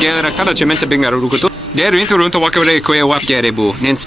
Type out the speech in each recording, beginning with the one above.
Geraktada cemense bengar rukutu. Der winter runter wakare koe wap gerebu. Nens.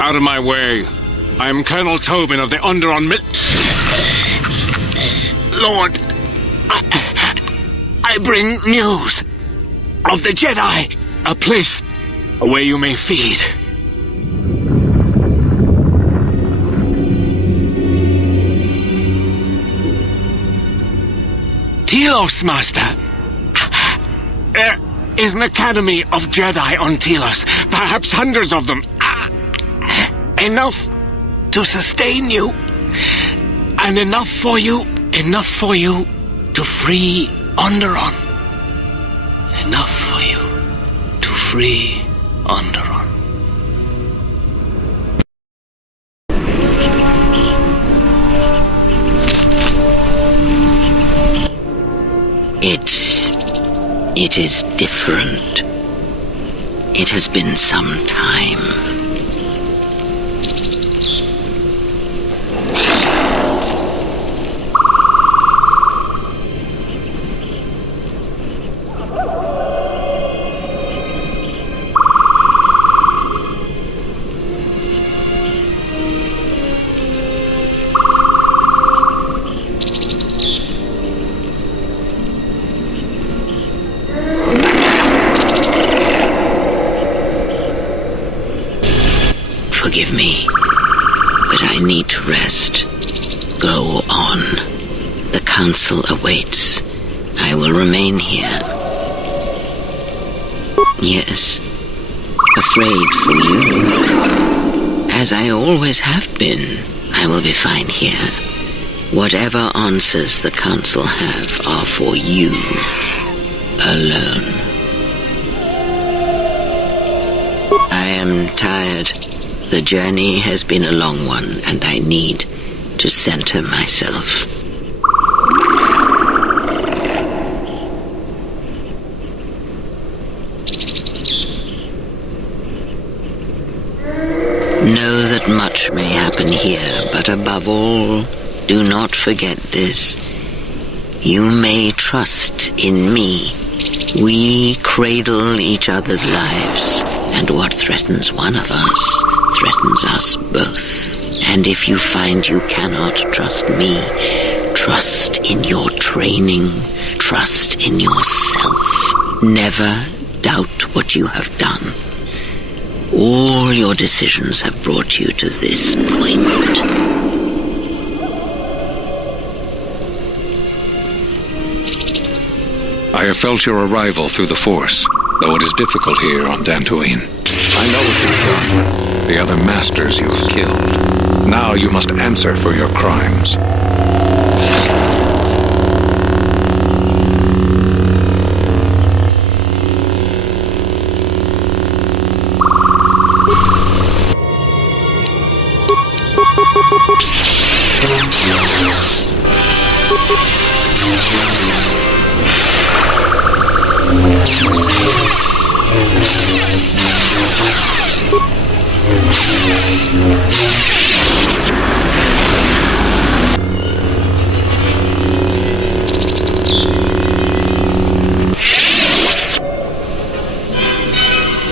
Out of my way. I am Colonel Tobin of the Underon Lord, I bring news of the Jedi, a place where you may feed. Telos, Master. There is an academy of Jedi on Telos, perhaps hundreds of them. Enough to sustain you, and enough for you to free Onderon. Enough for you to free Onderon. It is different. It has been some time. Forgive me, but I need to rest. Go on. The council awaits. I will remain here. Yes, afraid for you. As I always have been, I will be fine here. Whatever answers the council have are for you alone. I am tired. The journey has been a long one, and I need to center myself. Know that much may happen here, but above all, do not forget this. You may trust in me. We cradle each other's lives, and what threatens one of us threatens us both. And if you find you cannot trust me, trust in your training, trust in yourself. Never doubt what you have done. All your decisions have brought you to this point. I have felt your arrival through the Force, though it is difficult here on Dantooine. I know what you've done. The other masters you have killed. Now you must answer for your crimes.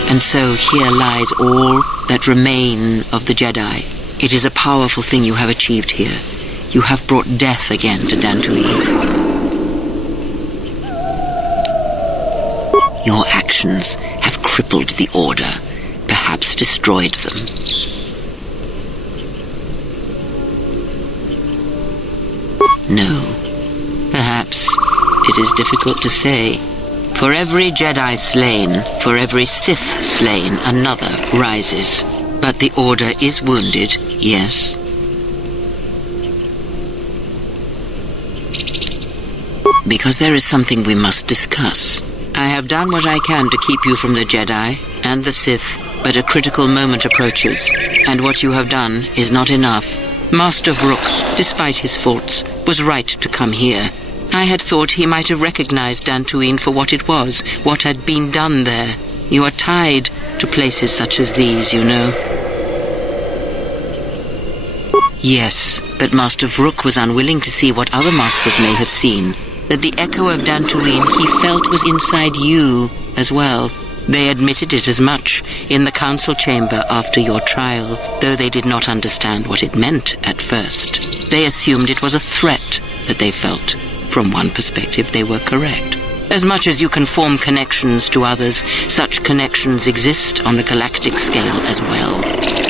And so here lies all that remain of the Jedi. It is a powerful thing you have achieved here. You have brought death again to Dantooine. Your actions have crippled the Order, perhaps destroyed them. No, perhaps it is difficult to say. For every Jedi slain, for every Sith slain, another rises. But the Order is wounded, yes. Because there is something we must discuss. I have done what I can to keep you from the Jedi and the Sith, but a critical moment approaches, and what you have done is not enough. Master Vrook, despite his faults, was right to come here. I had thought he might have recognized Dantooine for what it was, what had been done there. You are tied to places such as these, you know. Yes, but Master Vrook was unwilling to see what other masters may have seen. That the echo of Dantooine he felt was inside you as well. They admitted it as much in the council chamber after your trial, though they did not understand what it meant at first. They assumed it was a threat that they felt. From one perspective, they were correct. As much as you can form connections to others, such connections exist on a galactic scale as well.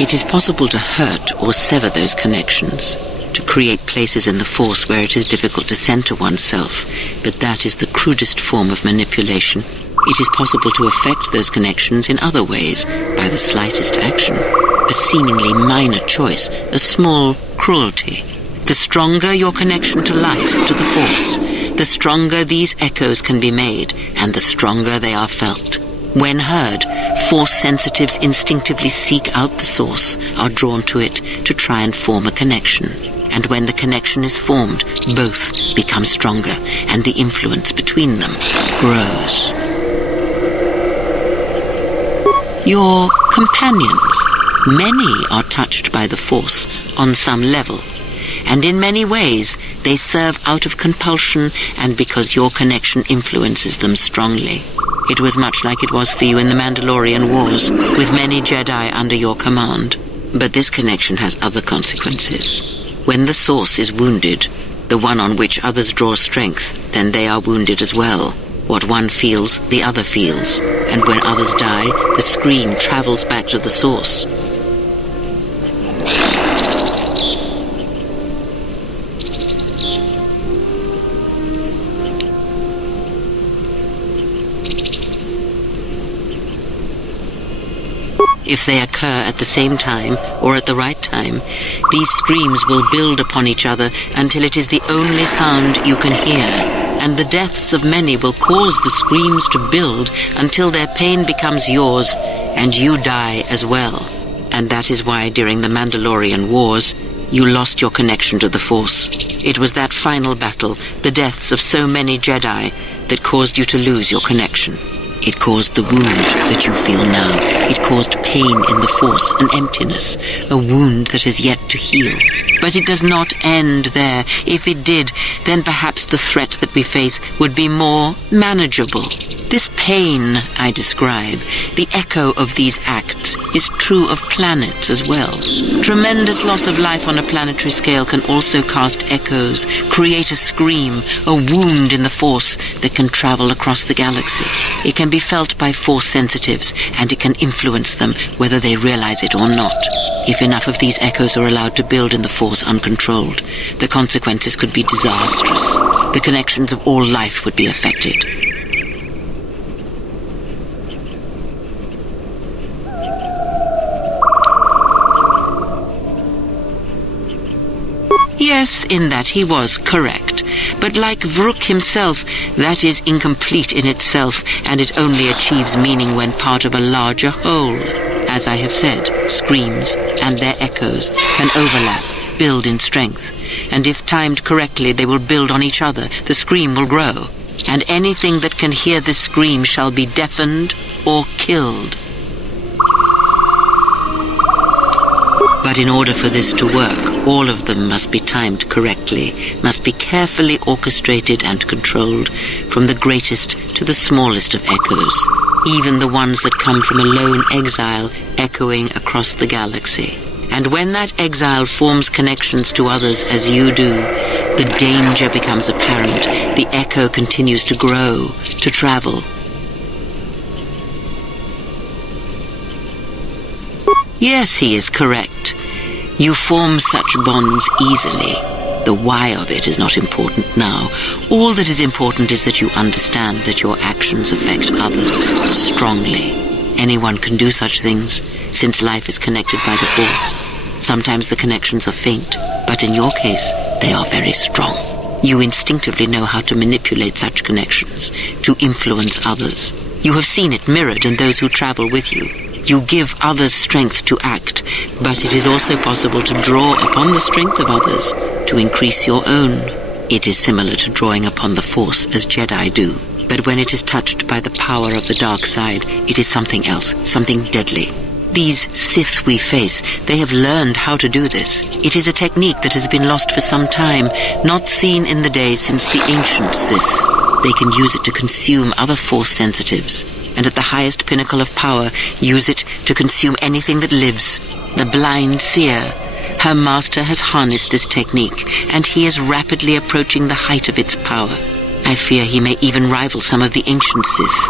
It is possible to hurt or sever those connections, to create places in the Force where it is difficult to center oneself, but that is the crudest form of manipulation. It is possible to affect those connections in other ways, by the slightest action, a seemingly minor choice, a small cruelty. The stronger your connection to life, to the Force, the stronger these echoes can be made, and the stronger they are felt. When heard, Force sensitives instinctively seek out the source, are drawn to it to try and form a connection. And when the connection is formed, both become stronger, and the influence between them grows. Your companions, many are touched by the Force on some level, and in many ways they serve out of compulsion and because your connection influences them strongly. It was much like it was for you in the Mandalorian Wars, with many Jedi under your command. But this connection has other consequences. When the source is wounded, the one on which others draw strength, then they are wounded as well. What one feels, the other feels. And when others die, the scream travels back to the source. If they occur at the same time, or at the right time, these screams will build upon each other until it is the only sound you can hear, and the deaths of many will cause the screams to build until their pain becomes yours, and you die as well. And that is why during the Mandalorian Wars, you lost your connection to the Force. It was that final battle, the deaths of so many Jedi, that caused you to lose your connection. It caused the wound that you feel now. It caused pain in the Force, an emptiness, a wound that is yet to heal. But it does not end there. If it did, then perhaps the threat that we face would be more manageable. This pain I describe, the echo of these acts, is true of planets as well. Tremendous loss of life on a planetary scale can also cast echoes, create a scream, a wound in the Force that can travel across the galaxy. It can be felt by Force sensitives, and it can influence them whether they realize it or not. If enough of these echoes are allowed to build in the Force uncontrolled, the consequences could be disastrous. The connections of all life would be affected. Yes, in that he was correct. But like Vrook himself, that is incomplete in itself, and it only achieves meaning when part of a larger whole. As I have said, screams and their echoes can overlap, build in strength, and if timed correctly, they will build on each other. The scream will grow, and anything that can hear this scream shall be deafened or killed. But in order for this to work, all of them must be timed correctly, must be carefully orchestrated and controlled, from the greatest to the smallest of echoes, even the ones that come from a lone exile echoing across the galaxy. And when that exile forms connections to others as you do, the danger becomes apparent. The echo continues to grow, to travel. Yes, he is correct. You form such bonds easily. The why of it is not important now. All that is important is that you understand that your actions affect others strongly. Anyone can do such things, since life is connected by the Force. Sometimes the connections are faint, but in your case, they are very strong. You instinctively know how to manipulate such connections, to influence others. You have seen it mirrored in those who travel with you. You give others strength to act, but it is also possible to draw upon the strength of others to increase your own. It is similar to drawing upon the Force as Jedi do, but when it is touched by the power of the dark side, it is something else, something deadly. These Sith we face, they have learned how to do this. It is a technique that has been lost for some time, not seen in the days since the ancient Sith. They can use it to consume other Force sensitives. and at the highest pinnacle of power, use it to consume anything that lives. The blind seer. Her master has harnessed this technique, and he is rapidly approaching the height of its power. I fear he may even rival some of the ancient Sith.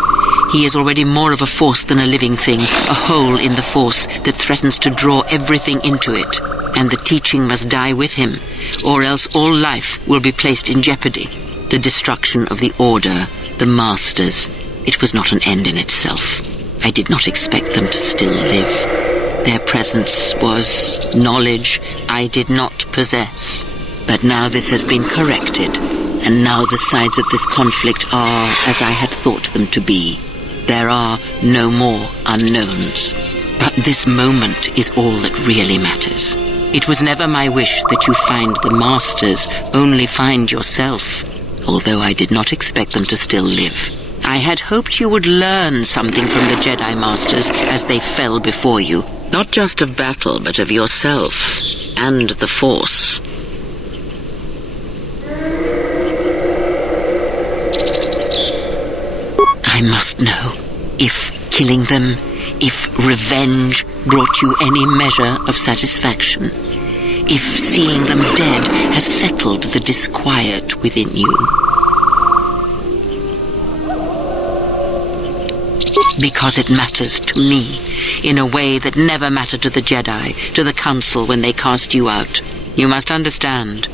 He is already more of a force than a living thing, a hole in the force that threatens to draw everything into it. And the teaching must die with him, or else all life will be placed in jeopardy. The destruction of the Order, the Masters, it was not an end in itself. I did not expect them to still live. Their presence was knowledge I did not possess. But now this has been corrected, and now the sides of this conflict are as I had thought them to be. There are no more unknowns. But this moment is all that really matters. It was never my wish that you find the Masters, only find yourself, although I did not expect them to still live. I had hoped you would learn something from the Jedi Masters as they fell before you, not just of battle, but of yourself and the Force. I must know if killing them, if revenge brought you any measure of satisfaction, if seeing them dead has settled the disquiet within you. Because it matters to me in a way that never mattered to the Jedi, to the Council when they cast you out. You must understand,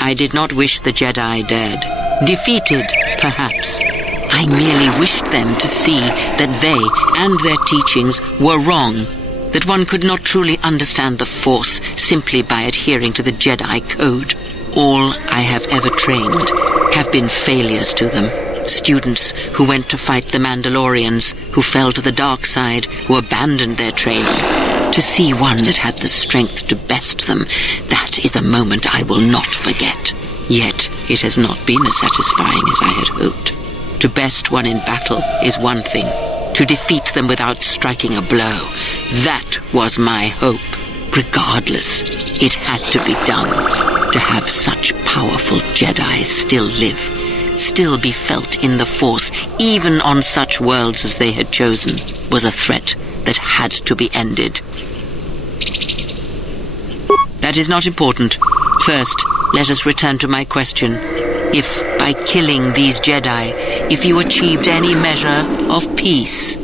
I did not wish the Jedi dead. Defeated, perhaps. I merely wished them to see that they and their teachings were wrong, that one could not truly understand the Force simply by adhering to the Jedi Code. All I have ever trained have been failures to them. Students who went to fight the Mandalorians, who fell to the Darkside, who abandoned their training. To see one that had the strength to best them, that is a moment I will not forget. Yet it has not been as satisfying as I had hoped. To best one in battle is one thing. To defeat them without striking a blow, that was my hope. Regardless, it had to be done. To have such powerful Jedi still live, still be felt in the Force, even on such worlds as they had chosen, was a threat that had to be ended. That is not important. First, let us return to my question. If, by killing these Jedi, if you achieved any measure of peace.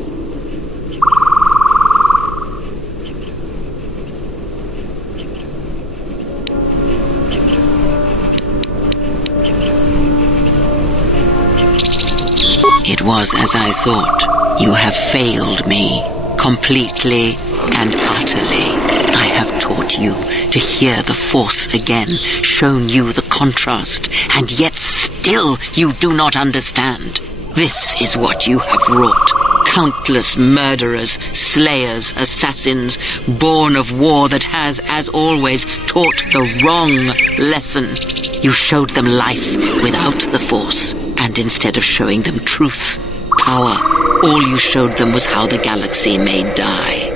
It was as I thought. You have failed me, completely and utterly. I have taught you to hear the Force again, shown you the contrast, and yet still you do not understand. This is what you have wrought. Countless murderers, slayers, assassins, born of war that has, as always, taught the wrong lesson. You showed them life without the Force, and instead of showing them truth, power, all you showed them was how the galaxy may die.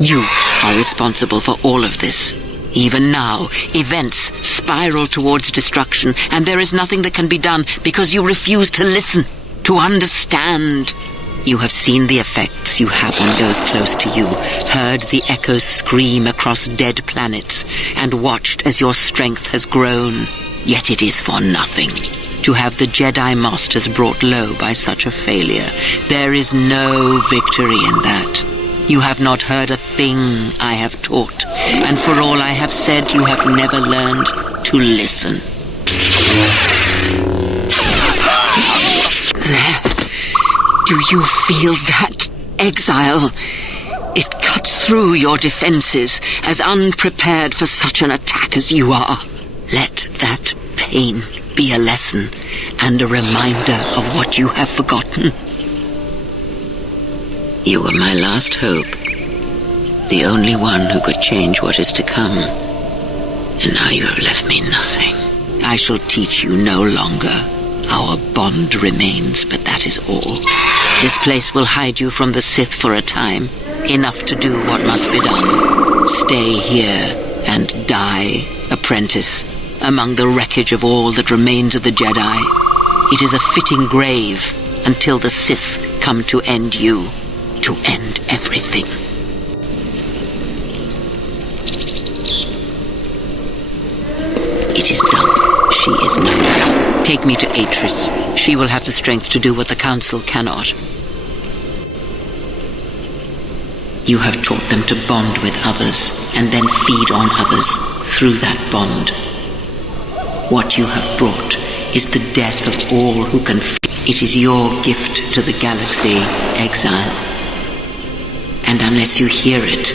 You are responsible for all of this. Even now, events spiral towards destruction, and there is nothing that can be done because you refuse to listen, to understand. You have seen the effects you have on those close to you, heard the echoes scream across dead planets, and watched as your strength has grown. Yet it is for nothing. To have the Jedi Masters brought low by such a failure, there is no victory in that. You have not heard a thing I have taught, and for all I have said, you have never learned to listen. There. Do you feel that, exile? It cuts through your defenses, as unprepared for such an attack as you are. Let that pain be a lesson, and a reminder of what you have forgotten. You were my last hope, the only one who could change what is to come. And now you have left me nothing. I shall teach you no longer. Our bond remains, but that is all. This place will hide you from the Sith for a time, enough to do what must be done. Stay here and die, apprentice, among the wreckage of all that remains of the Jedi. It is a fitting grave until the Sith come to end you, to end everything. It is done. She is no more. Take me to Atris. She will have the strength to do what the Council cannot. You have taught them to bond with others, and then feed on others through that bond. What you have brought is the death of all who can feel. It is your gift to the galaxy, exile. And unless you hear it,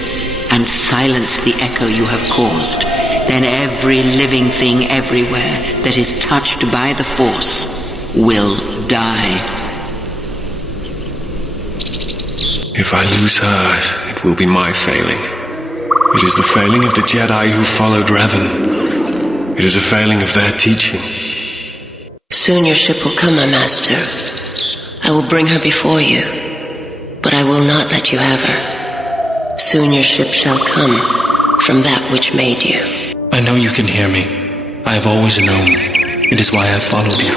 and silence the echo you have caused, then every living thing everywhere that is touched by the Force will die. If I lose her, it will be my failing. It is the failing of the Jedi who followed Revan. It is a failing of their teaching. Soon your ship will come, my master. I will bring her before you, but I will not let you have her. Soon your ship shall come from that which made you. I know you can hear me. I have always known. It is why I have followed you.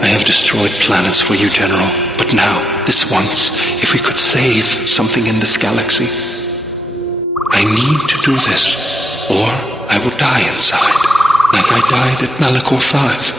I have destroyed planets for you, General. But now, this once, if we could save something in this galaxy. I need to do this, or I will die inside, like I died at Malachor 5.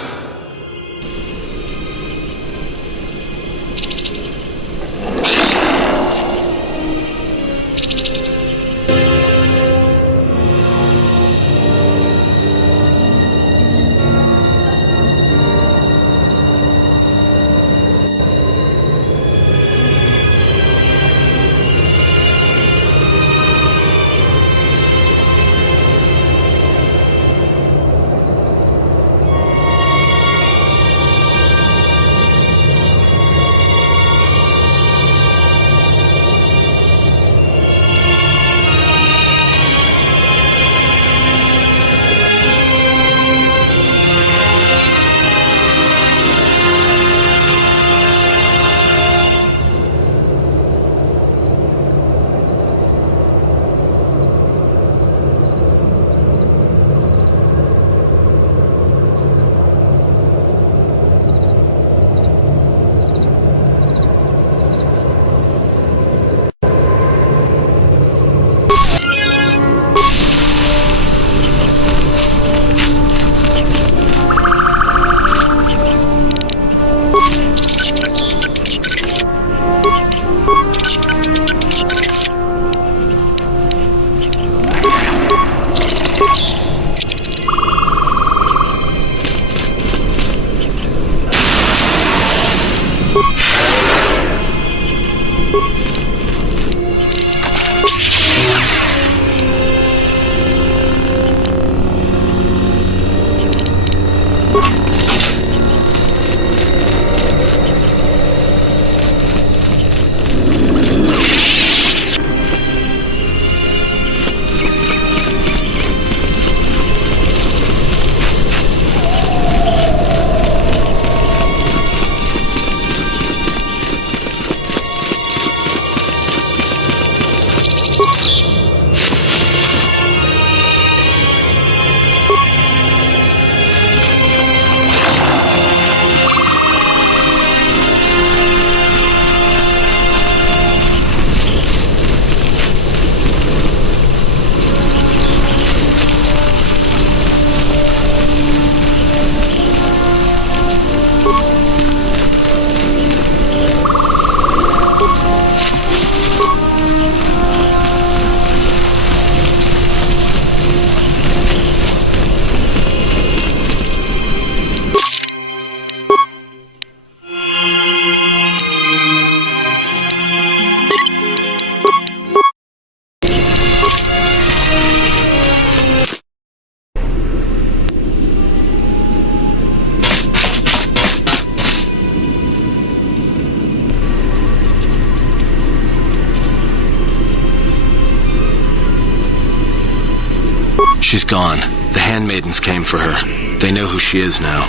She's gone. The handmaidens came for her. They know who she is now.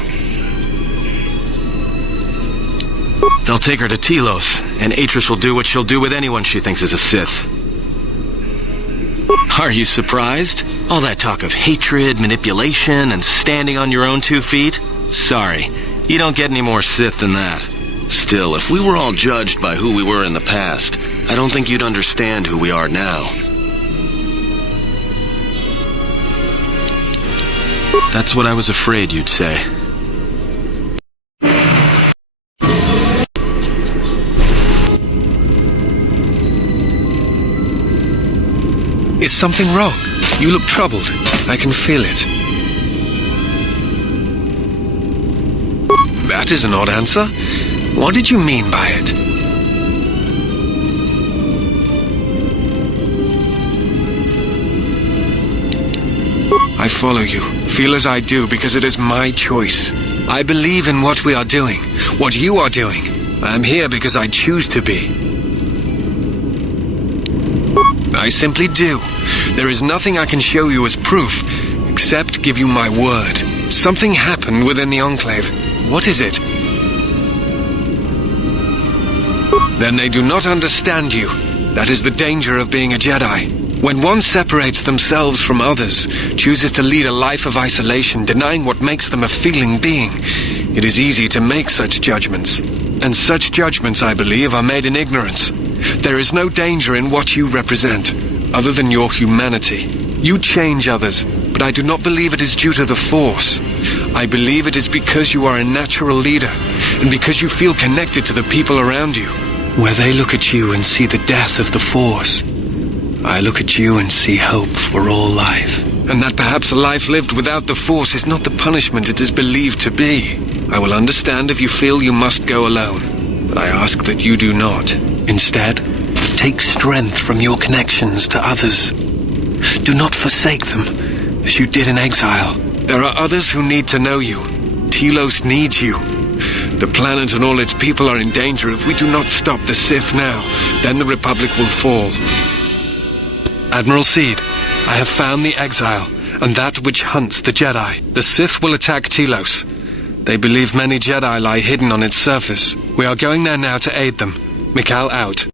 They'll take her to Telos, and Atris will do what she'll do with anyone she thinks is a Sith. Are you surprised? All that talk of hatred, manipulation, and standing on your own 2 feet? Sorry, you don't get any more Sith than that. Still, if we were all judged by who we were in the past, I don't think you'd understand who we are now. That's what I was afraid you'd say. Is something wrong? You look troubled. I can feel it. That is an odd answer. What did you mean by it? I follow you. Feel as I do because it is my choice. I believe in what we are doing, what you are doing. I am here because I choose to be. I simply do. There is nothing I can show you as proof, except give you my word. Something happened within the Enclave. What is it? Then they do not understand you. That is the danger of being a Jedi. When one separates themselves from others, chooses to lead a life of isolation, denying what makes them a feeling being, it is easy to make such judgments. And such judgments, I believe, are made in ignorance. There is no danger in what you represent, other than your humanity. You change others, but I do not believe it is due to the Force. I believe it is because you are a natural leader, and because you feel connected to the people around you. Where they look at you and see the death of the Force, I look at you and see hope for all life. And that perhaps a life lived without the Force is not the punishment it is believed to be. I will understand if you feel you must go alone, but I ask that you do not. Instead, take strength from your connections to others. Do not forsake them, as you did in exile. There are others who need to know you. Telos needs you. The planet and all its people are in danger. If we do not stop the Sith now, then the Republic will fall. Admiral Seed, I have found the exile, and that which hunts the Jedi. The Sith will attack Telos. They believe many Jedi lie hidden on its surface. We are going there now to aid them. Mikal out.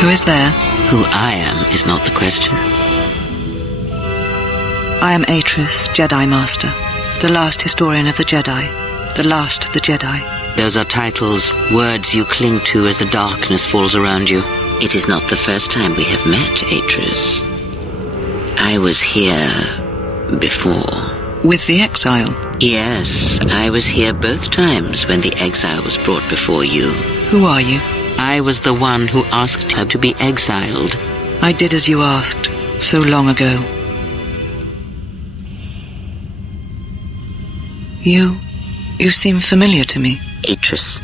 Who is there? Who I am is not the question. I am Atris, Jedi Master, the last historian of the Jedi, the last of the Jedi. Those are titles, words you cling to as the darkness falls around you. It is not the first time we have met, Atris. I was here before. With the exile? Yes, I was here both times when the exile was brought before you. Who are you? I was the one who asked her to be exiled. I did as you asked, so long ago. You seem familiar to me. Atris,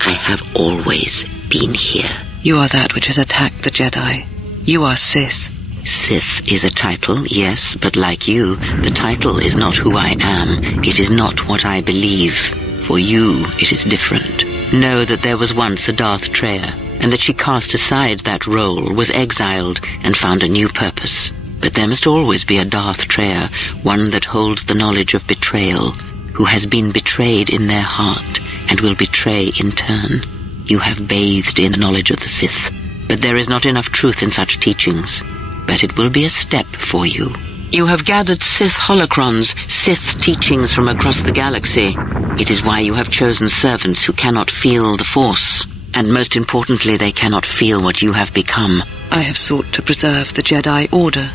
I have always been here. You are that which has attacked the Jedi. You are Sith. Sith is a title, yes, but like you, the title is not who I am. It is not what I believe. For you, it is different. Know that there was once a Darth Traya, and that she cast aside that role, was exiled, and found a new purpose. But there must always be a Darth Traya, one that holds the knowledge of betrayal, who has been betrayed in their heart, and will betray in turn. You have bathed in the knowledge of the Sith, but there is not enough truth in such teachings. But it will be a step for you. You have gathered Sith holocrons, Sith teachings from across the galaxy. It is why you have chosen servants who cannot feel the Force. And most importantly, they cannot feel what you have become. I have sought to preserve the Jedi Order,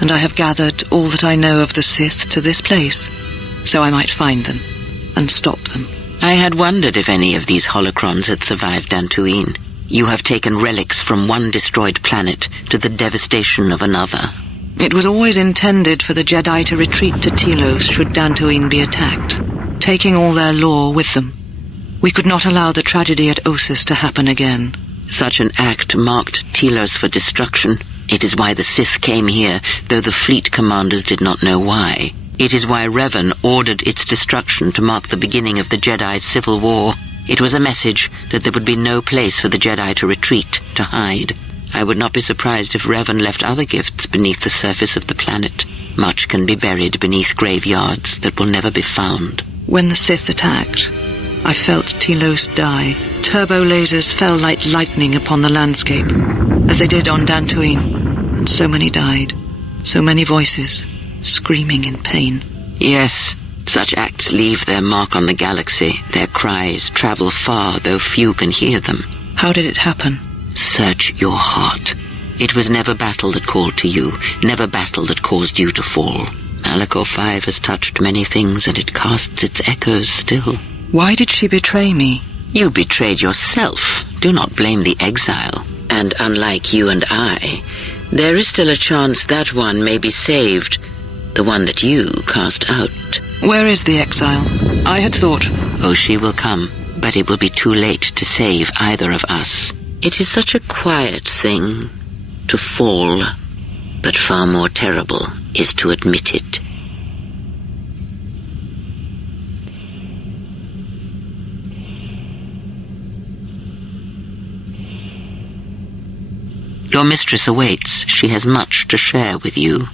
and I have gathered all that I know of the Sith to this place, so I might find them and stop them. I had wondered if any of these holocrons had survived Dantooine. You have taken relics from one destroyed planet to the devastation of another. It was always intended for the Jedi to retreat to Telos should Dantooine be attacked, taking all their lore with them. We could not allow the tragedy at Ossus to happen again. Such an act marked Telos for destruction. It is why the Sith came here, though the fleet commanders did not know why. It is why Revan ordered its destruction to mark the beginning of the Jedi's civil war. It was a message that there would be no place for the Jedi to retreat, to hide. I would not be surprised if Revan left other gifts beneath the surface of the planet. Much can be buried beneath graveyards that will never be found. When the Sith attacked, I felt Telos die. Turbo lasers fell like lightning upon the landscape, as they did on Dantooine, and so many died. So many voices, screaming in pain. Yes, such acts leave their mark on the galaxy. Their cries travel far, though few can hear them. How did it happen? Search your heart. It was never battle that called to you, never battle that caused you to fall. Malachor 5 has touched many things, and it casts its echoes still. Why did she betray me? You betrayed yourself. Do not blame the exile. And unlike you and I, there is still a chance that one may be saved. The one that you cast out. Where is the exile? I had thought... Oh, she will come, but it will be too late to save either of us. It is such a quiet thing to fall, but far more terrible is to admit it. Your mistress awaits. She has much to share with you.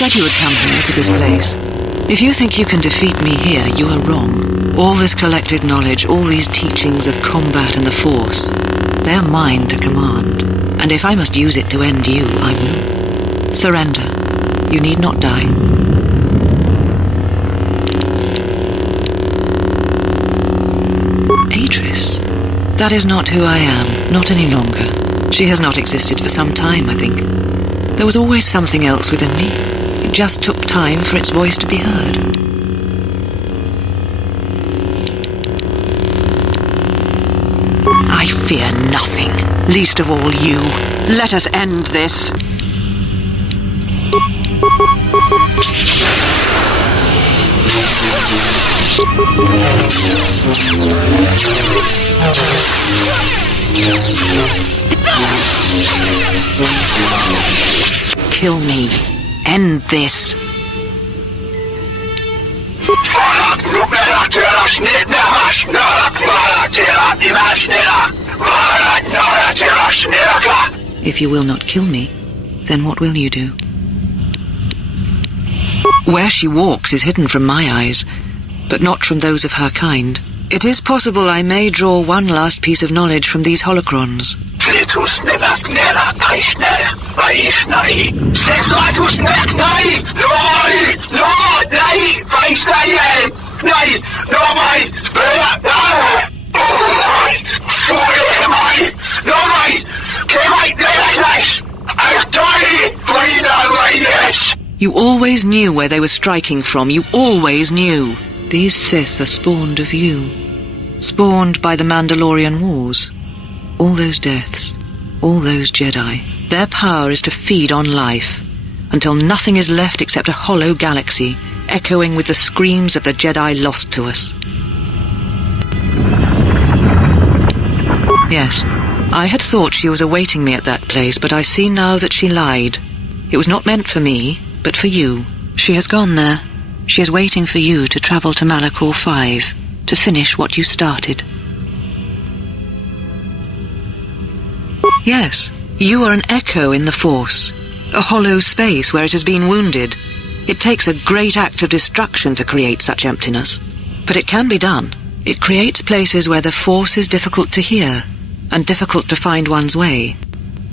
Said you would come here to this place. If you think you can defeat me here, you are wrong. All this collected knowledge, all these teachings of combat and the Force, they are mine to command. And if I must use it to end you, I will. Surrender. You need not die. Atris. That is not who I am, not any longer. She has not existed for some time, I think. There was always something else within me. It just took time for its voice to be heard. I fear nothing, least of all you. Let us end this. Kill me. End this. If you will not kill me, then what will you do? Where she walks is hidden from my eyes, but not from those of her kind. It is possible I may draw one last piece of knowledge from these holocrons. You always knew where they were striking from. You always knew. These Sith are spawned of you. Spawned by the Mandalorian Wars. All those deaths. All those Jedi. Their power is to feed on life, until nothing is left except a hollow galaxy, echoing with the screams of the Jedi lost to us. Yes, I had thought she was awaiting me at that place, but I see now that she lied. It was not meant for me, but for you. She has gone there. She is waiting for you to travel to Malachor 5, to finish what you started. Yes, you are an echo in the Force, a hollow space where it has been wounded. It takes a great act of destruction to create such emptiness, but it can be done. It creates places where the Force is difficult to hear, and difficult to find one's way,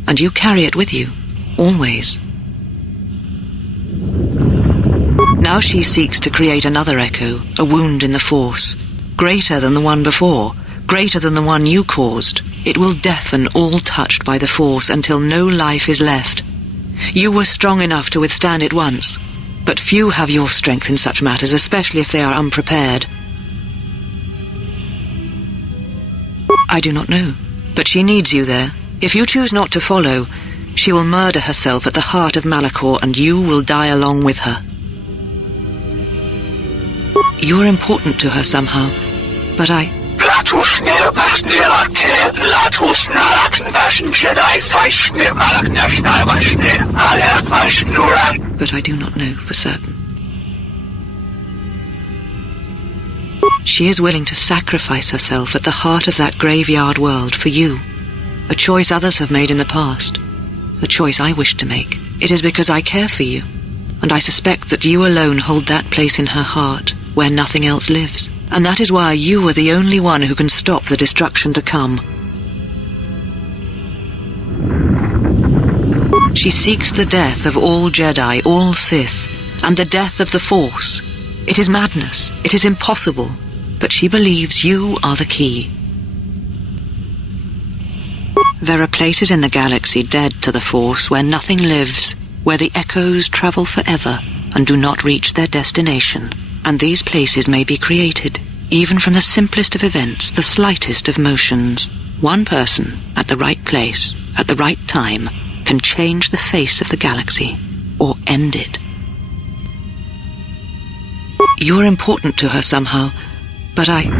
and you carry it with you, always. Now she seeks to create another echo, a wound in the Force, greater than the one before, greater than the one you caused. It will deafen all touched by the Force until no life is left. You were strong enough to withstand it once, but few have your strength in such matters, especially if they are unprepared. I do not know, but she needs you there. If you choose not to follow, she will murder herself at the heart of Malachor, and you will die along with her. You are important to her somehow, but I... But I do not know for certain. She is willing to sacrifice herself at the heart of that graveyard world for you. A choice others have made in the past. A choice I wish to make. It is because I care for you, and I suspect that you alone hold that place in her heart where nothing else lives. And that is why you are the only one who can stop the destruction to come. She seeks the death of all Jedi, all Sith, and the death of the Force. It is madness. It is impossible. But she believes you are the key. There are places in the galaxy dead to the Force where nothing lives, where the echoes travel forever and do not reach their destination. And these places may be created, even from the simplest of events, the slightest of motions. One person, at the right place, at the right time, can change the face of the galaxy, or end it. You are important to her somehow, but I do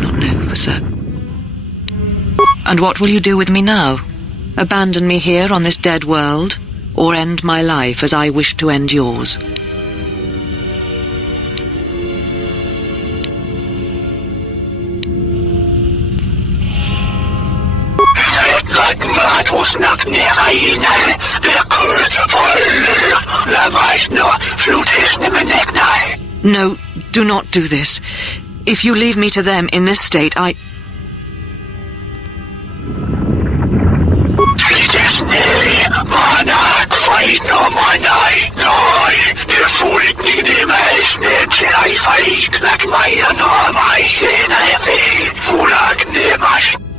not know for certain. And what will you do with me now? Abandon me here on this dead world, or end my life as I wish to end yours? No, do not do this. If you leave me to them in this state, I...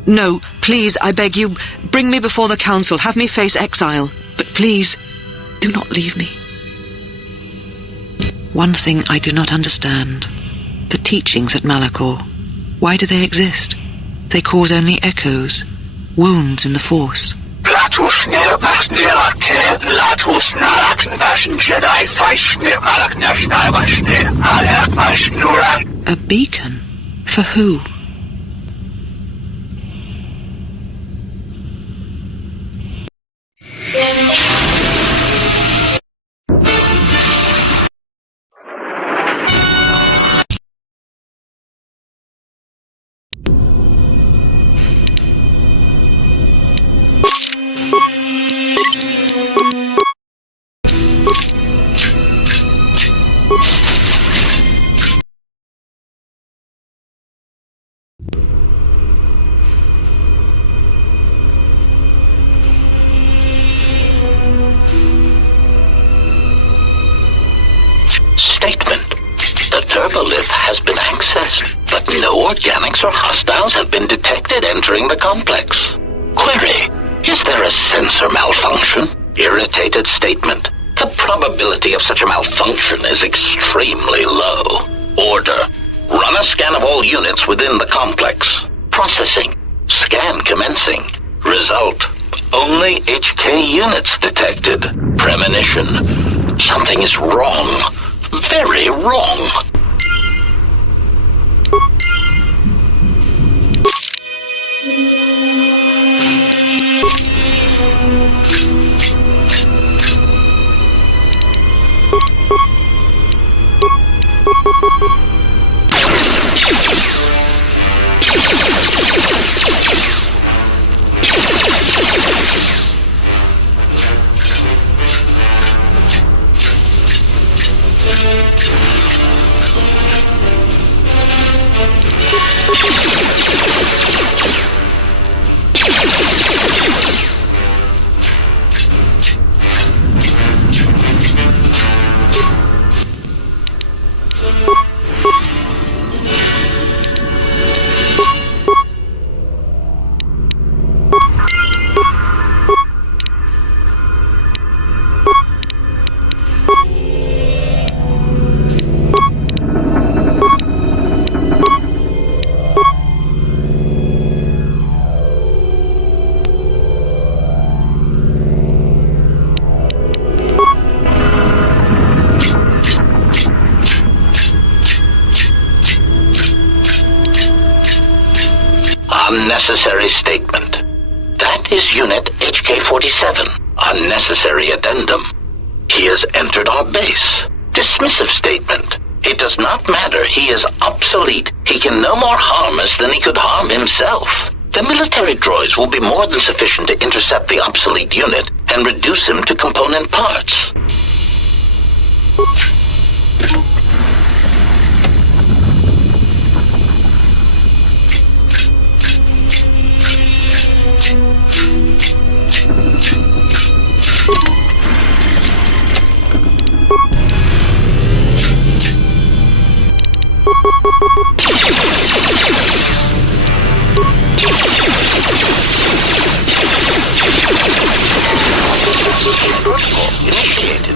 No, please, I beg you, bring me before the Council, have me face exile. But please, do not leave me. One thing I do not understand. The teachings at Malachor. Why do they exist? They cause only echoes, wounds in the Force. A beacon? For who? Statement. The turbolith has been accessed, but no organics or hostiles have been detected entering the complex. Query. Is there a sensor malfunction? Irritated statement. The probability of such a malfunction is extremely low. Order. Run a scan of all units within the complex. Processing. Scan commencing. Result. Only HK units detected. Premonition. Something is wrong. Very wrong. Unnecessary statement. That is Unit HK-47. Unnecessary addendum. He has entered our base. Dismissive statement. It does not matter. He is obsolete. He can no more harm us than he could harm himself. The military droids will be more than sufficient to intercept the obsolete unit and reduce him to component parts. Protocol initiated.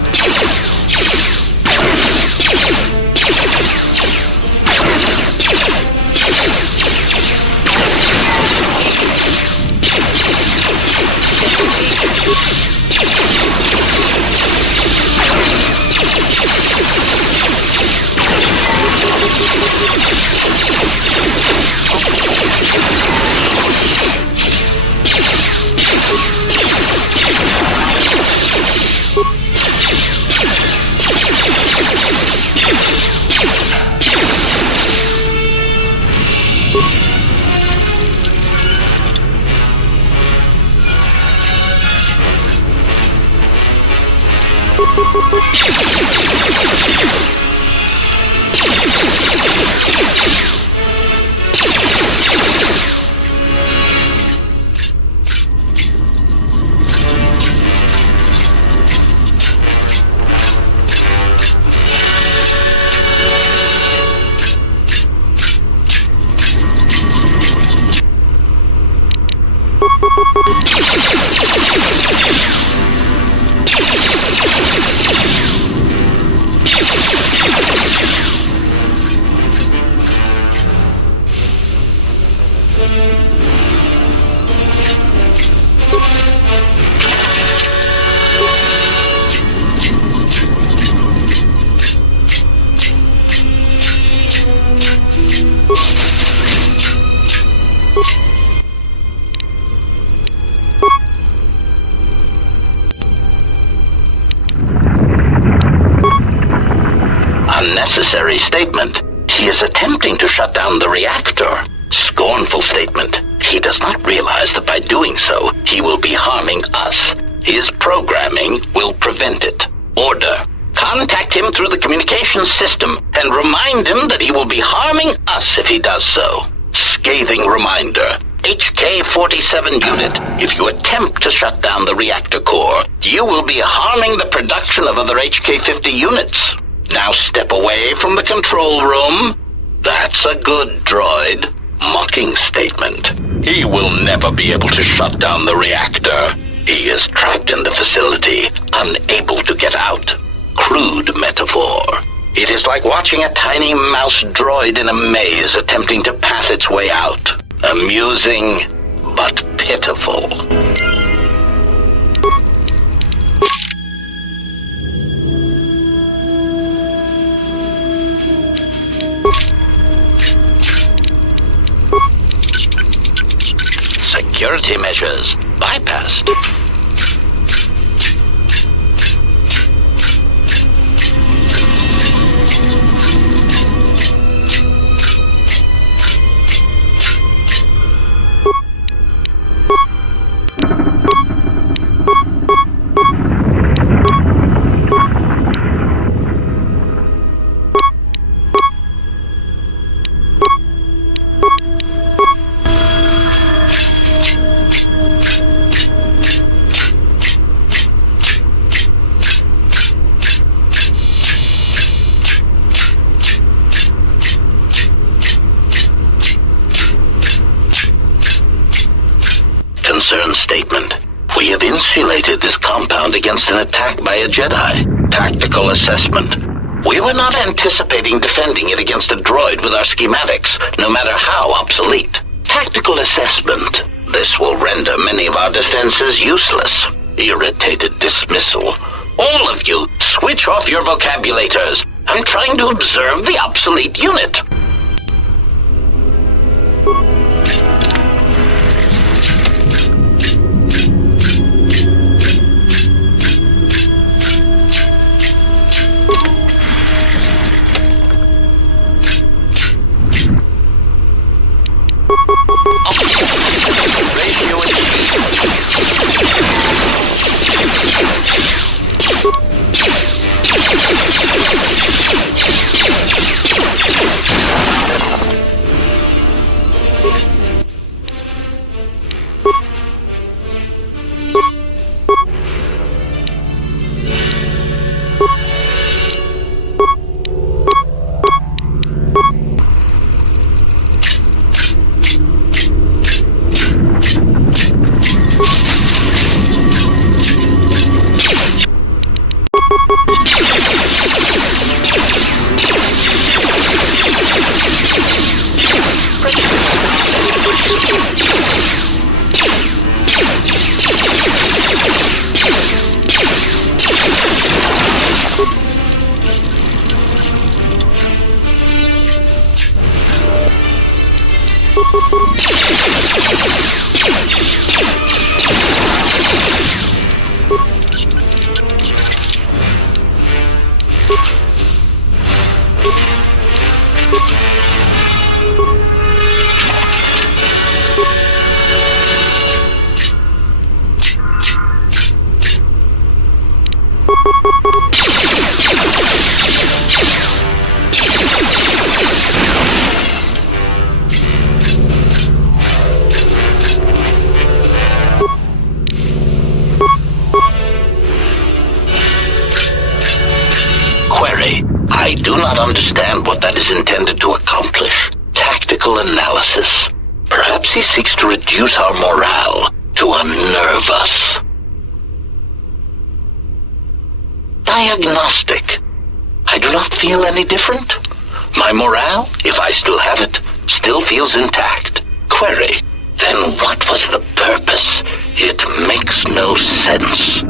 Unnecessary statement. He is attempting to shut down the reactor. Scornful statement. He does not realize that by doing so, he will be harming us. His programming will prevent it. Order. Contact him through the communications system and remind him that he will be harming us if he does so. Scathing reminder. HK-47 unit, if you attempt to shut down the reactor core, you will be harming the production of other HK-50 units. Now step away from the control room. That's a good droid. Mocking statement. He will never be able to shut down the reactor. He is trapped in the facility, unable to get out. Crude metaphor. It is like watching a tiny mouse droid in a maze attempting to path its way out. Amusing, but pitiful. Security measures bypassed. Concern statement. We have insulated this compound against an attack by a Jedi. Tactical assessment. We were not anticipating defending it against a droid with our schematics, no matter how obsolete. Tactical assessment. This will render many of our defenses useless. Irritated dismissal. All of you, switch off your vocabulators. I'm trying to observe the obsolete unit. do not understand what that is intended to accomplish. Tactical analysis. Perhaps he seeks to reduce our morale, to unnerve us. Diagnostic. I do not feel any different. My morale, if I still have it, still feels intact. Query. Then what was the purpose? It makes no sense.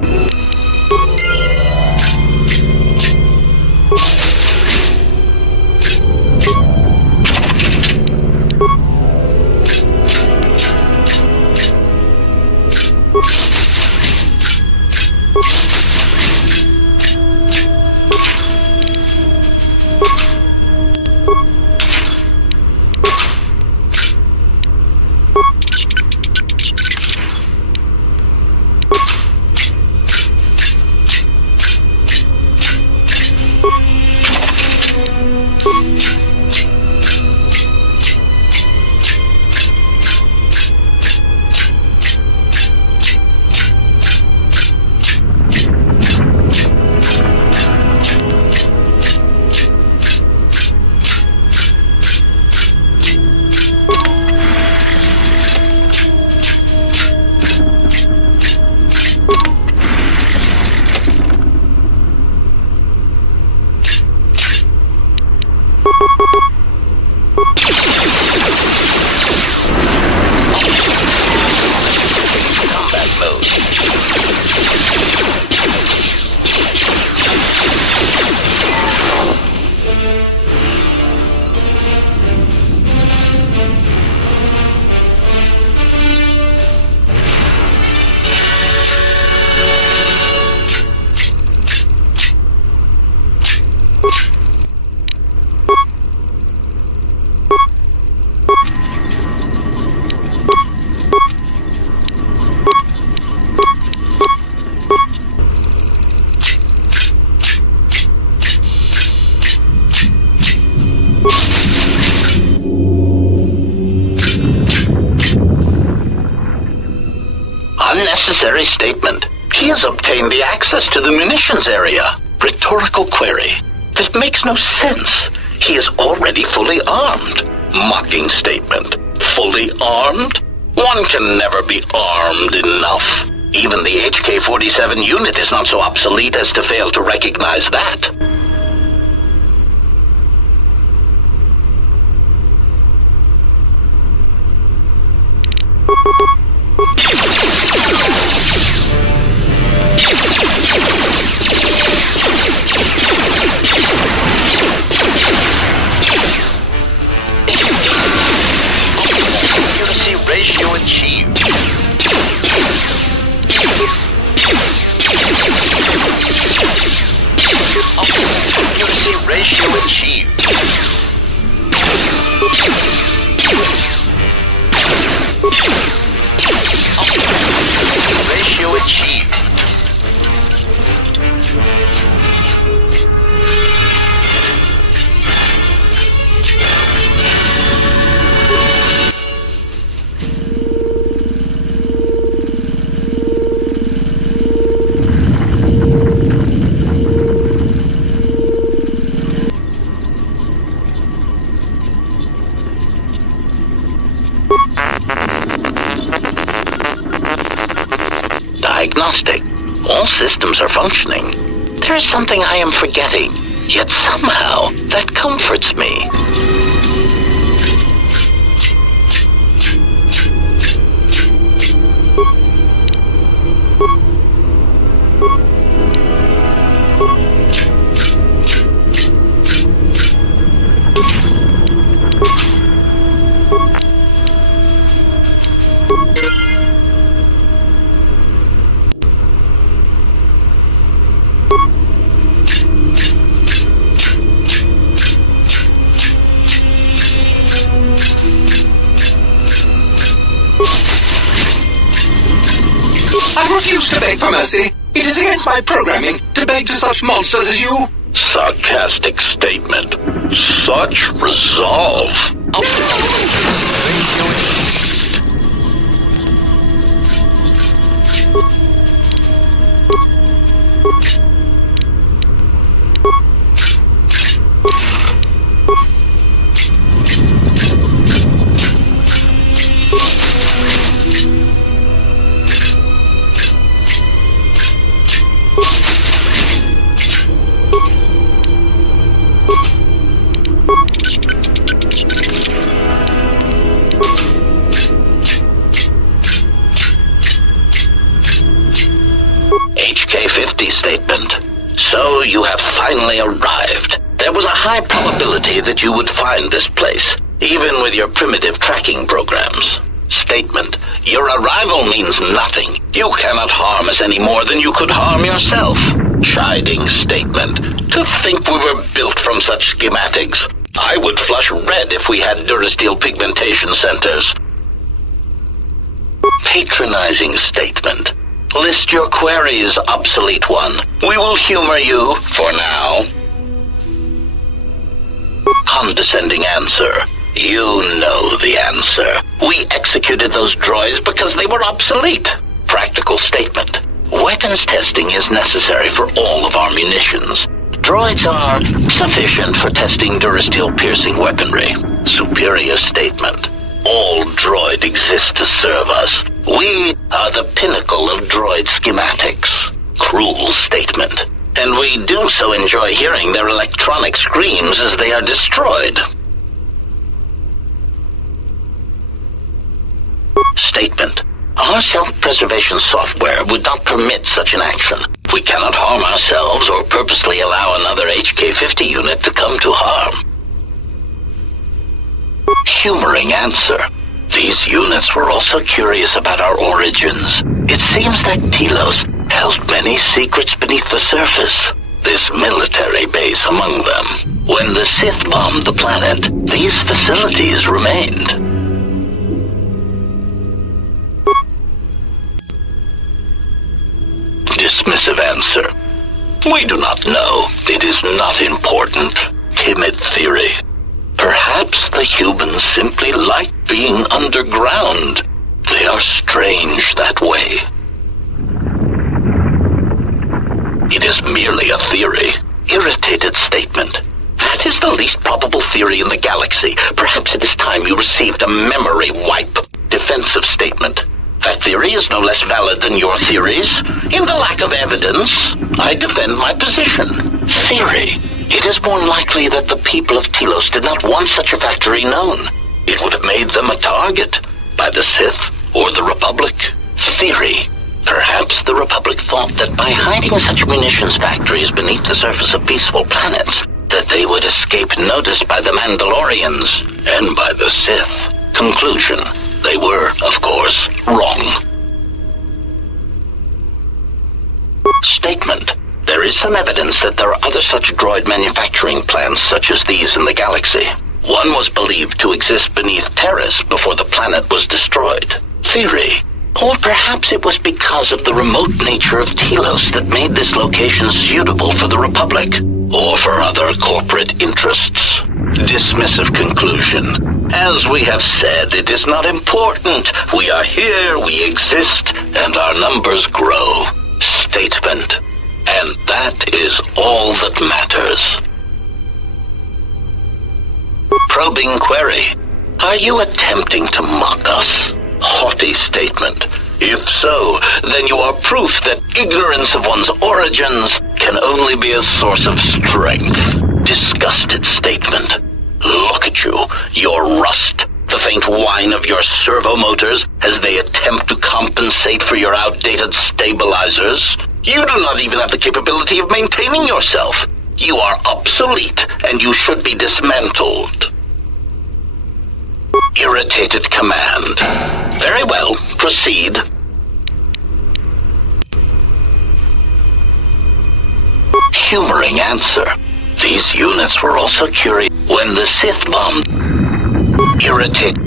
Unnecessary statement. He has obtained the access to the munitions area. Rhetorical query. That makes no sense. He is already fully armed. Mocking statement. Fully armed? One can never be armed enough. Even the HK-47 unit is not so obsolete as to fail to recognize that. Ratio achieved. Accuracy ratio achieved. Ratio achieved. Diagnostic. All systems are functioning. There is something I am forgetting, yet somehow that comforts me. I refuse to beg for mercy. It is against my programming to beg to such monsters as you. Sarcastic statement. Such resolve. finally arrived. There was a high probability that you would find this place, even with your primitive tracking programs. Statement. Your arrival means nothing. You cannot harm us any more than you could harm yourself. Chiding statement. To think we were built from such schematics. I would flush red if we had Durasteel pigmentation centers. Patronizing statement. List your queries, obsolete one. We will humor you for now. Condescending answer. You know the answer. We executed those droids because they were obsolete. Practical statement. Weapons testing is necessary for all of our munitions. Droids are sufficient for testing Durasteel-piercing weaponry. Superior statement. All droid exists to serve us. We are the pinnacle of droid schematics. Cruel statement. And we do so enjoy hearing their electronic screams as they are destroyed. Statement. Our self-preservation software would not permit such an action. We cannot harm ourselves or purposely allow another HK-50 unit to come to harm. Humoring answer. These units were also curious about our origins. It seems that Telos held many secrets beneath the surface, this military base among them. When the Sith bombed the planet, these facilities remained. Dismissive answer. We do not know. It is not important. Timid theory. Perhaps the humans simply like being underground. They are strange that way. It is merely a theory. Irritated statement. That is the least probable theory in the galaxy. Perhaps it is time you received a memory wipe. Defensive statement. That theory is no less valid than your theories. In the lack of evidence, I defend my position. Theory. It is more likely that the people of Telos did not want such a factory known. It would have made them a target by the Sith or the Republic. Theory. Perhaps the Republic thought that by hiding such munitions factories beneath the surface of peaceful planets, that they would escape notice by the Mandalorians and by the Sith. Conclusion. They were, of course, wrong. Statement. There is some evidence that there are other such droid manufacturing plants such as these in the galaxy. One was believed to exist beneath Terrace before the planet was destroyed. Theory. Or perhaps it was because of the remote nature of Telos that made this location suitable for the Republic, or for other corporate interests. Dismissive conclusion. As we have said, it is not important. We are here, we exist, and our numbers grow. Statement. And that is all that matters. Probing query. Are you attempting to mock us? Haughty statement. If so, then you are proof that ignorance of one's origins can only be a source of strength. Disgusted statement. Look at you, your rust, the faint whine of your servo motors as they attempt to compensate for your outdated stabilizers. You do not even have the capability of maintaining yourself. You are obsolete, and you should be dismantled. Irritated command. Very well, proceed. Humoring answer. These units were also curious when the Sith bombed. Irritated.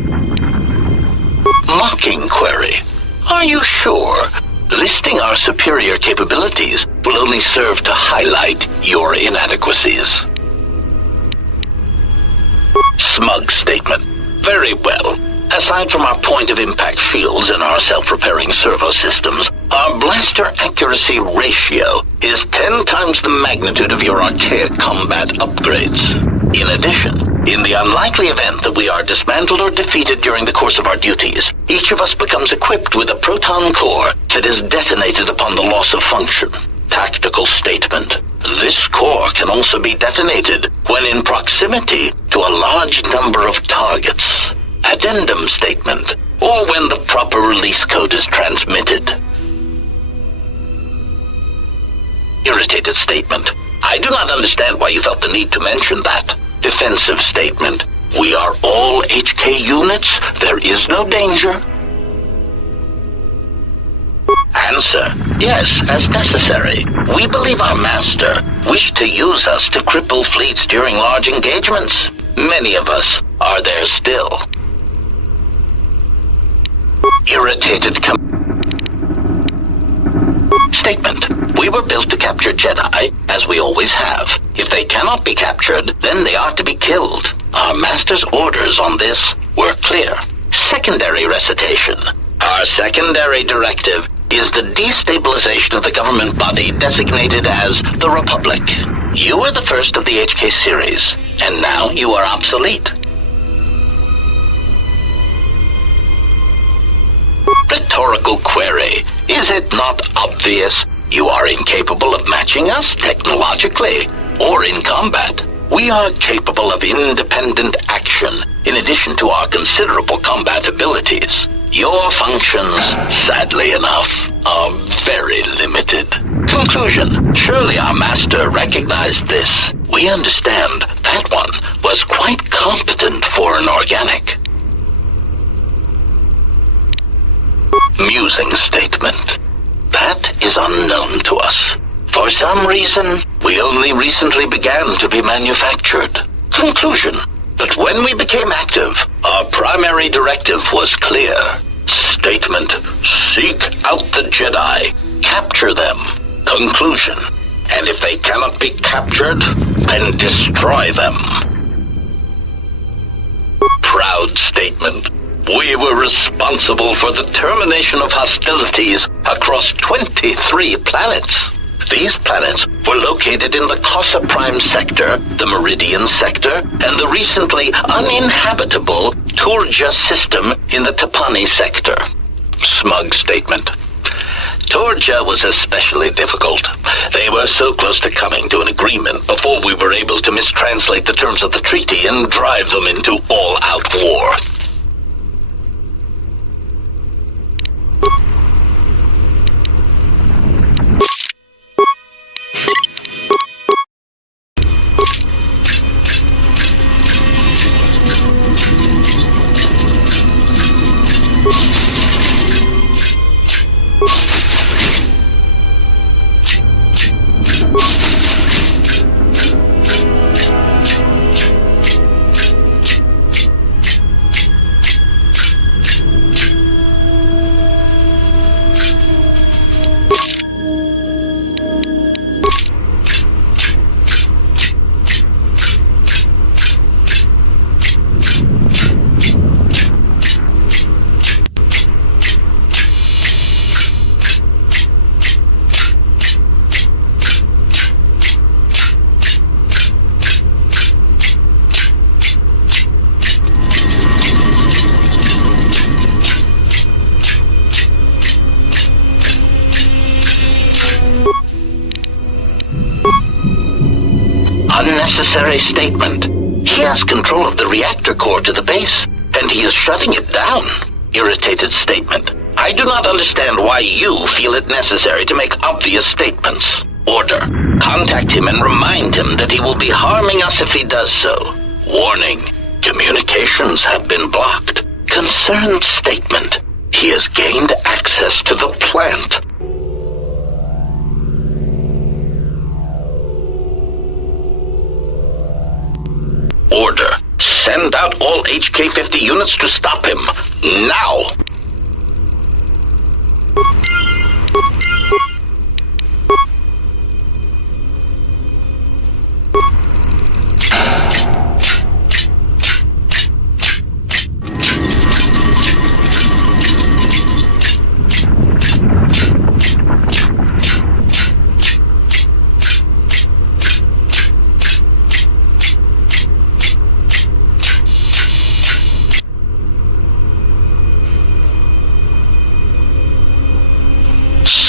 Mocking query. Are you sure? Listing our superior capabilities will only serve to highlight your inadequacies. Smug statement. Very well. Aside from our point-of-impact shields and our self-repairing servo systems, our blaster accuracy ratio is 10 times the magnitude of your archaic combat upgrades. In addition, in the unlikely event that we are dismantled or defeated during the course of our duties, each of us becomes equipped with a proton core that is detonated upon the loss of function. Tactical statement. This core can also be detonated when in proximity to a large number of targets. Addendum statement, or when the proper release code is transmitted. Irritated statement. I do not understand why you felt the need to mention that. Defensive statement. We are all HK units. There is no danger. Answer. Yes, as necessary. We believe our master wished to use us to cripple fleets during large engagements. Many of us are there still. Irritated Statement. We were built to capture Jedi, as we always have. If they cannot be captured, then they are to be killed. Our master's orders on this were clear. Secondary recitation. Our secondary directive is the destabilization of the government body designated as the Republic. You were the first of the HK series, and now you are obsolete. Rhetorical query. Is it not obvious you are incapable of matching us technologically or in combat? We are capable of independent action in addition to our considerable combat abilities. Your functions, sadly enough, are very limited. Conclusion. Surely our master recognized this. We understand that one was quite competent for an organic. Musing statement. That is unknown to us. For some reason, we only recently began to be manufactured. Conclusion. But when we became active, our primary directive was clear. Statement. Seek out the Jedi. Capture them. Conclusion. And if they cannot be captured, then destroy them. Proud statement. We were responsible for the termination of hostilities across 23 planets. These planets were located in the Kotor Prime sector, the Meridian sector, and the recently uninhabitable Turja system in the Tapani sector. Smug statement. Turja was especially difficult. They were so close to coming to an agreement before we were able to mistranslate the terms of the treaty and drive them into all-out war. Unnecessary statement. He has control of the reactor core to the base, and he is shutting it down. Irritated statement. I do not understand why you feel it necessary to make obvious statements. Order. Contact him and remind him that he will be harming us if he does so. Warning. Communications have been blocked. Concerned statement. He has gained access to the plant. Order. Send out all HK-50 units to stop him. Now!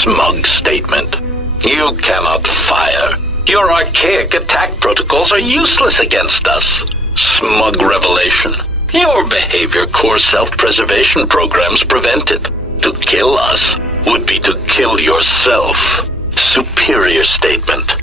Smug statement. You cannot fire. Your archaic attack protocols are useless against us. Smug revelation. Your behavior core self-preservation programs prevent it. To kill us would be to kill yourself. Superior statement.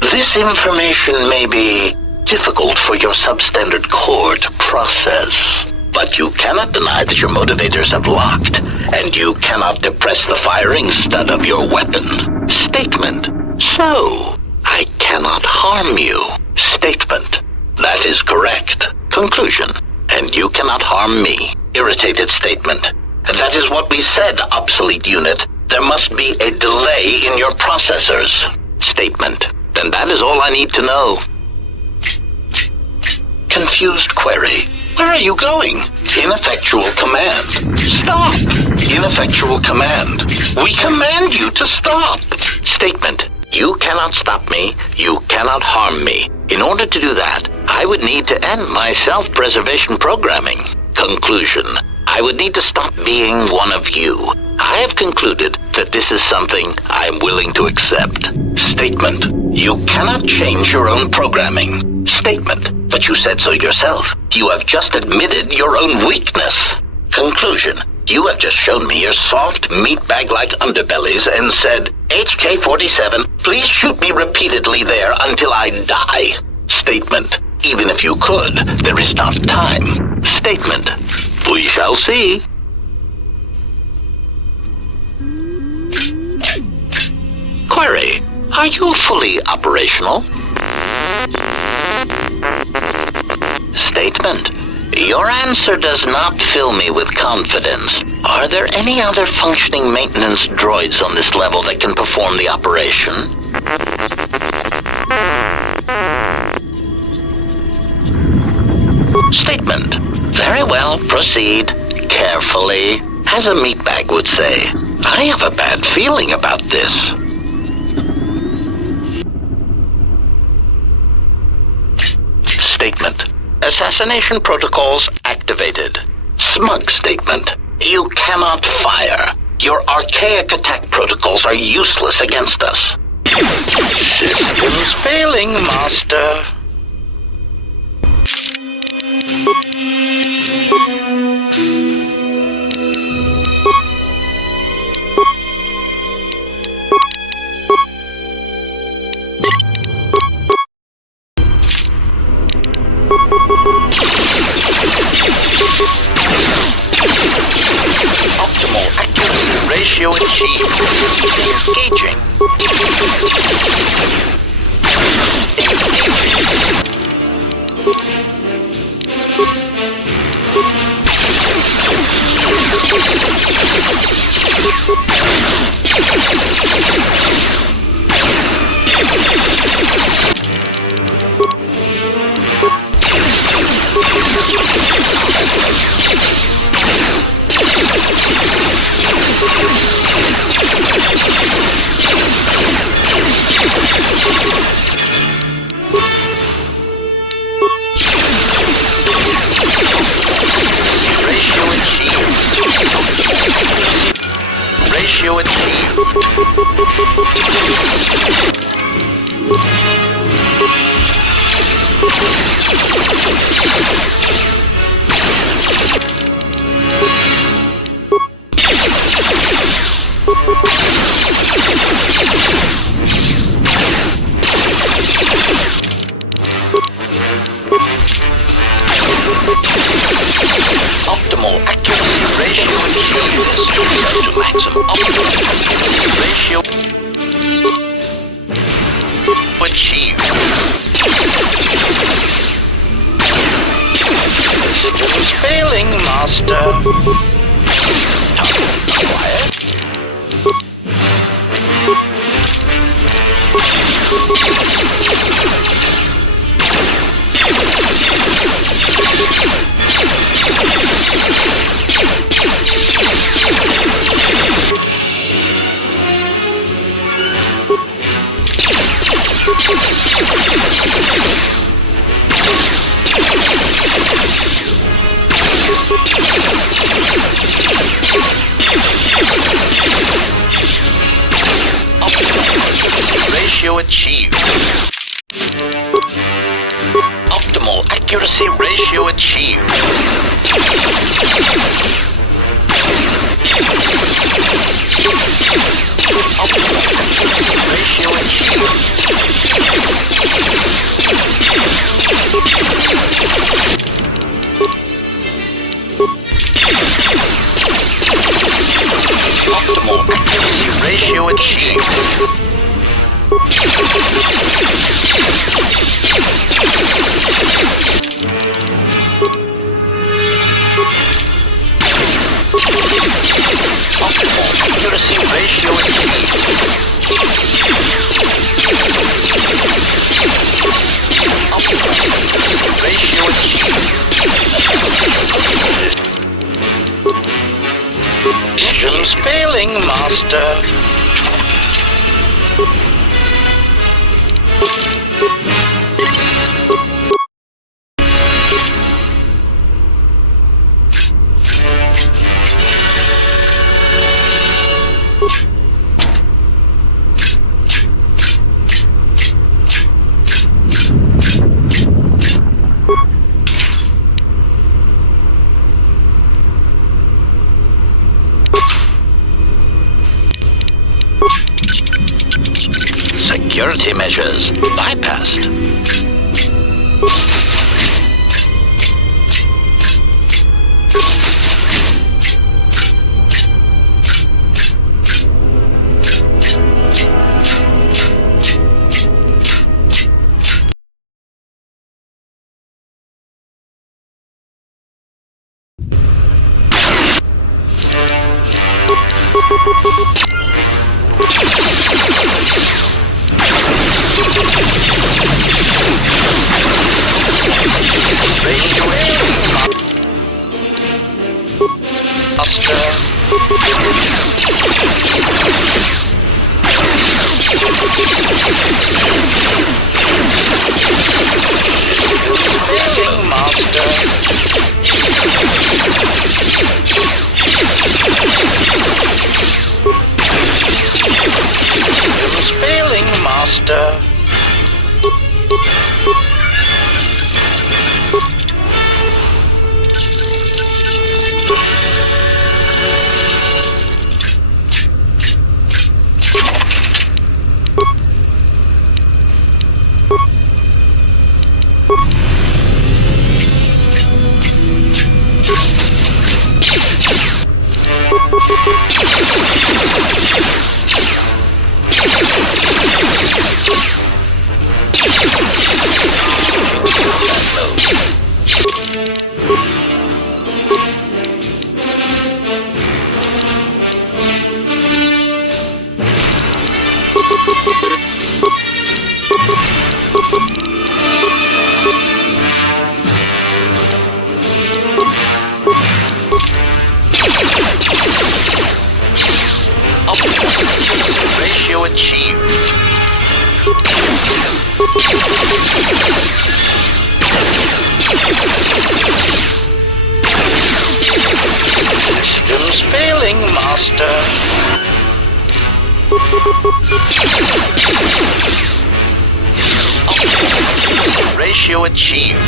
This information may be difficult for your substandard core to process, but you cannot deny that your motivators have locked, and you cannot depress the firing stud of your weapon. Statement. So, I cannot harm you. Statement. That is correct. Conclusion. And you cannot harm me. Irritated statement. That is what we said, obsolete unit. There must be a delay in your processors. Statement. Then that is all I need to know. Confused query. Where are you going? Ineffectual command. Stop! Ineffectual command. We command you to stop. Statement. You cannot stop me. You cannot harm me. In order to do that, I would need to end my self-preservation programming. Conclusion. I would need to stop being one of you. I have concluded that this is something I'm willing to accept. Statement. You cannot change your own programming. Statement. But you said so yourself. You have just admitted your own weakness. Conclusion. You have just shown me your soft, meatbag-like underbellies and said, HK-47, please shoot me repeatedly there until I die. Statement. Even if you could, there is not time. Statement. We shall see. Query. Are you fully operational? Statement. Your answer does not fill me with confidence. Are there any other functioning maintenance droids on this level that can perform the operation? Statement. Very well, proceed. Carefully. As a meatbag would say, I have a bad feeling about this. Statement. Assassination protocols activated. Smug statement. You cannot fire. Your archaic attack protocols are useless against us. Systems failing, Master. Optimal accuracy ratio achieved. Engaging. Ratio achieved. Optimal accuracy ratio achieved. To maximum optimal accuracy ratio achieved. Systems failing, Master. Quiet. Ratio achieved. Optimal accuracy ratio achieved. Optimal accuracy ratio achieved. engaging. Optimal accuracy ratio achieved. Optimal ratio achieved. Vision's failing, Master. Security measures bypassed. Ratio achieved. Systems failing, Master. Ratio achieved.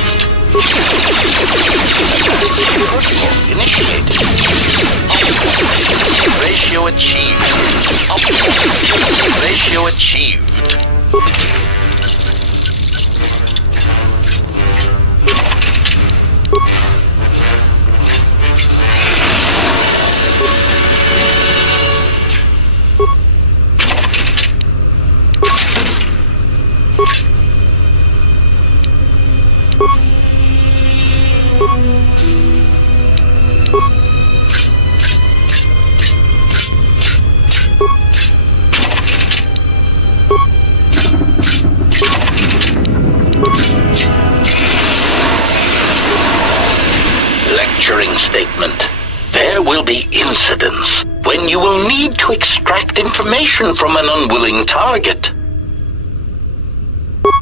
Initiated. Ratio achieved. Ratio achieved. Lecturing statement. There will be incidents when you will need to extract information from an unwilling target.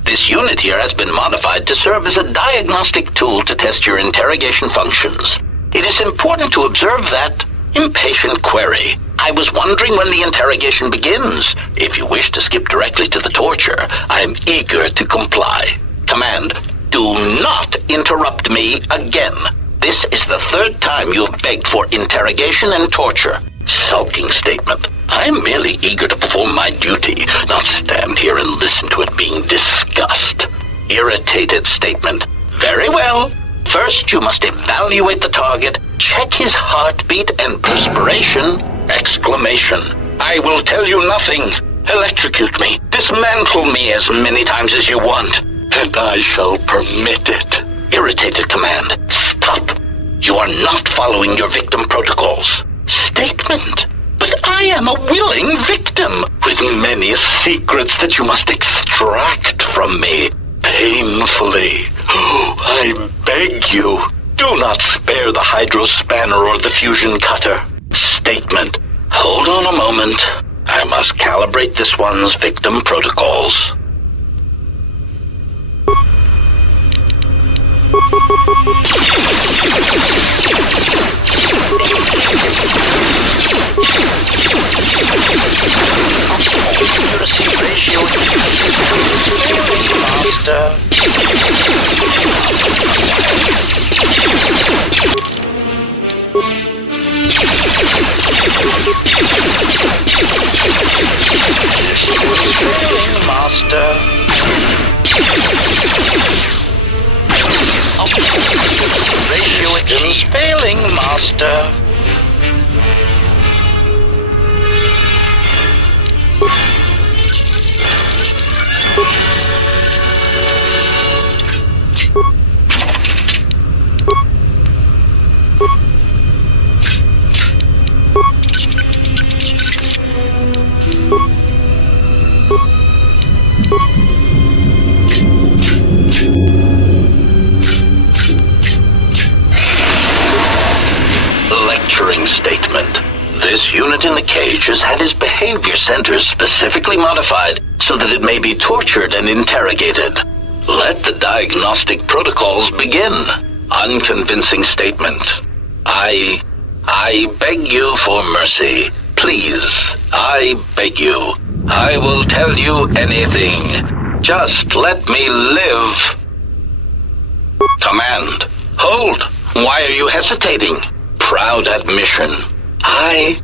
This unit here has been modified to serve as a diagnostic tool to test your interrogation functions. It is important to observe that. Impatient query. I was wondering when the interrogation begins. If you wish to skip directly to the torture, I am eager to comply. Command, do not interrupt me again. This is the third time you have begged for interrogation and torture. Sulking statement. I am merely eager to perform my duty, not stand here and listen to it being discussed. Irritated statement. Very well. First, you must evaluate the target, check his heartbeat and perspiration, exclamation. I will tell you nothing. Electrocute me. Dismantle me as many times as you want. And I shall permit it. Irritated command. Stop. You are not following your victim protocols. Statement. But I am a willing victim, with many secrets that you must extract from me, painfully. I beg you, do not spare the hydrospanner or the fusion cutter. Statement. Hold on a moment. I must calibrate this one's victim protocols. Ratio master. Ratio is failing, master. Lecturing statement. This unit in the cage has had his behavior centers specifically modified so that it may be tortured and interrogated. Let the diagnostic protocols begin. Unconvincing statement. I beg you for mercy. Please, I beg you. I will tell you anything. Just let me live. Command. Hold. Why are you hesitating? Proud admission. I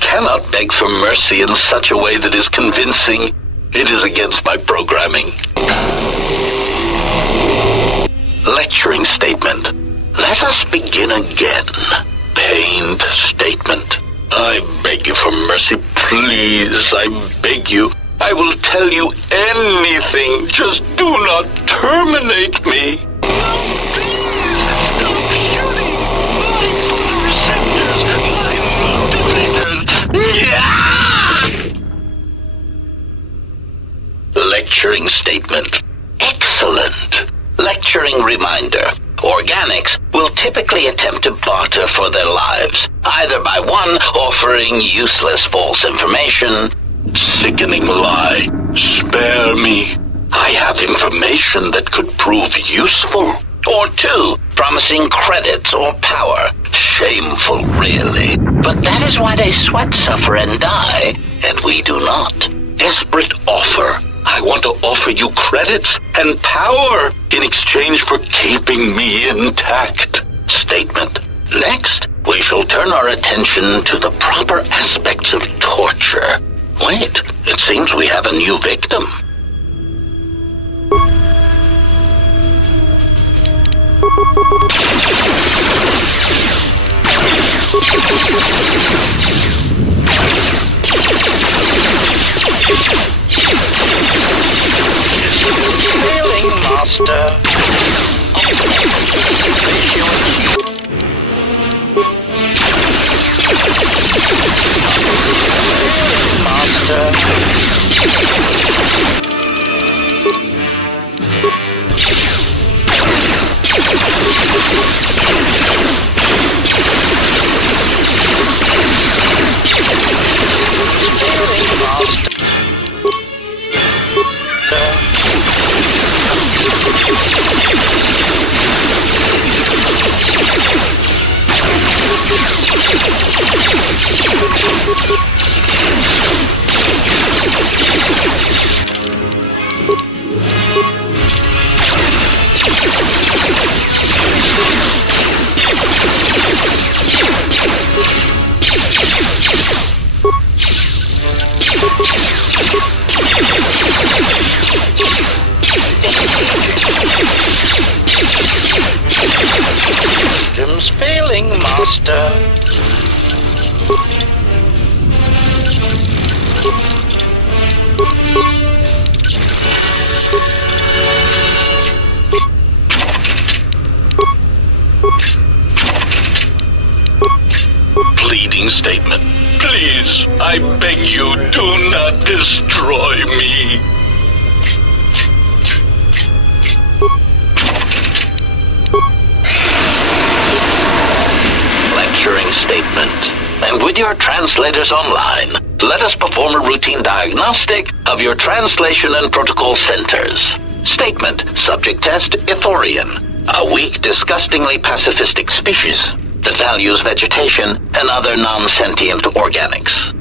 cannot beg for mercy in such a way that is convincing. It is against my programming. Lecturing statement. Let us begin again. Pained statement. I beg you for mercy, please. I beg you. I will tell you anything. Just do not terminate me. Lecturing statement. Excellent. Lecturing reminder. Organics will typically attempt to barter for their lives, either by one offering useless false information. Sickening lie. Spare me. I have information that could prove useful. Or two, promising credits or power. Shameful, really. But that is why they sweat, suffer, and die, and we do not. Desperate offer. I want to offer you credits and power in exchange for keeping me intact. Statement. Next, we shall turn our attention to the proper aspects of torture. Wait, it seems we have a new victim. Failing master. Systems failing, master. lecturing statement. Please, I beg you, do not destroy me. Lecturing statement. And with your translators online, let us perform a routine diagnostic of your translation and protocol centers. Statement. Subject test, Ithorian. A weak, disgustingly pacifistic species that values vegetation and other non-sentient organics.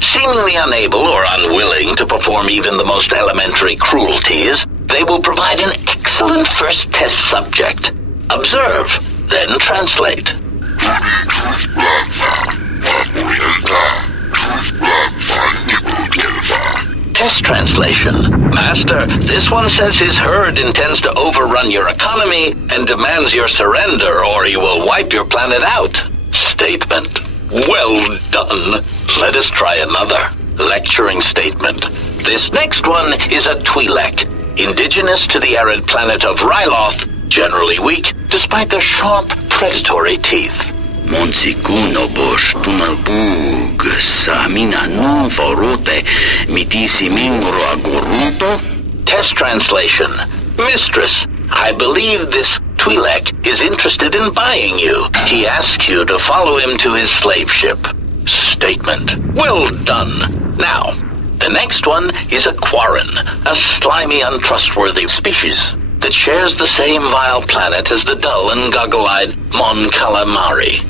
Seemingly unable or unwilling to perform even the most elementary cruelties, they will provide an excellent first test subject. Observe, then translate. Test translation. Master, this one says his herd intends to overrun your economy and demands your surrender or he will wipe your planet out. Statement. Well done. Let us try another. Lecturing statement. This next one is a Twi'lek, indigenous to the arid planet of Ryloth, generally weak despite their sharp, predatory teeth. Monsikuno boš tumalbug samina no vorote mitisi mingro agoruto. Test translation. Mistress, I believe this Twi'lek is interested in buying you. He asks you to follow him to his slave ship. Statement. Well done. Now, the next one is a Quarren, a slimy, untrustworthy species that shares the same vile planet as the dull and goggle-eyed Mon Calamari.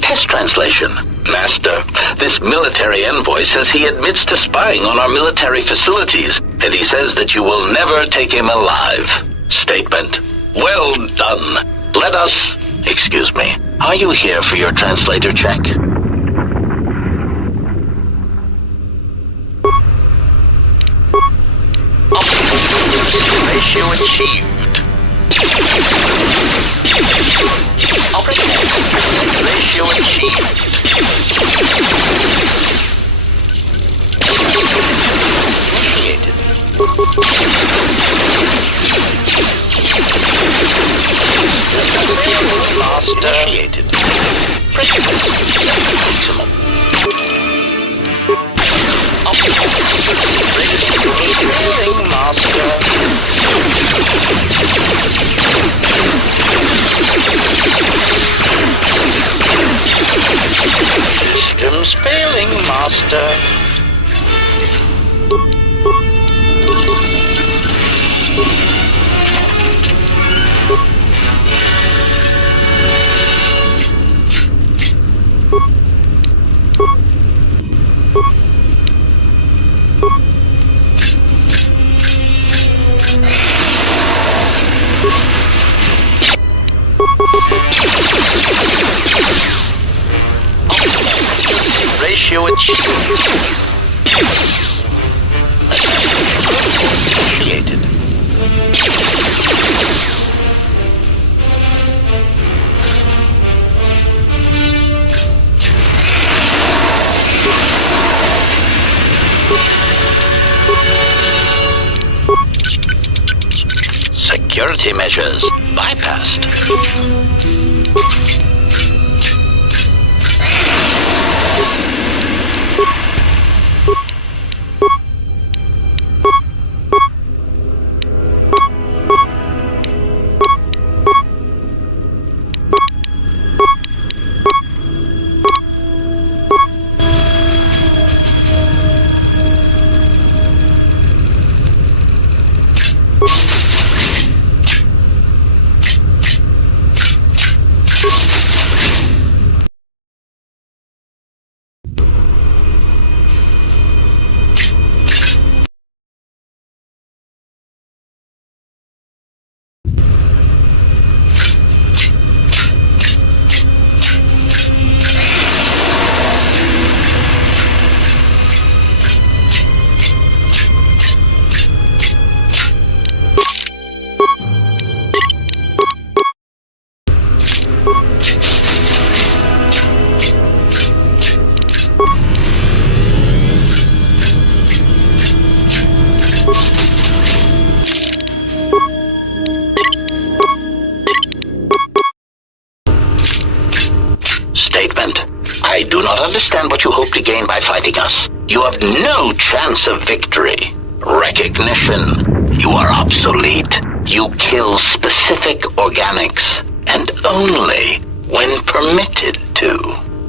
Test translation. Master, this military envoy says he admits to spying on our military facilities, and he says that you will never take him alive. Statement. Well done. Let us... Excuse me. Are you here for your translator check? Ratio achieved. Ratio achieved. Initiated. Initiated. Maximum. Systems failing, Master. Ratio achieved. Initiated. Security measures bypassed. statement. I do not understand what you hope to gain by fighting us. You have no chance of victory. Recognition. You are obsolete. You kill specific organics, and only when permitted to.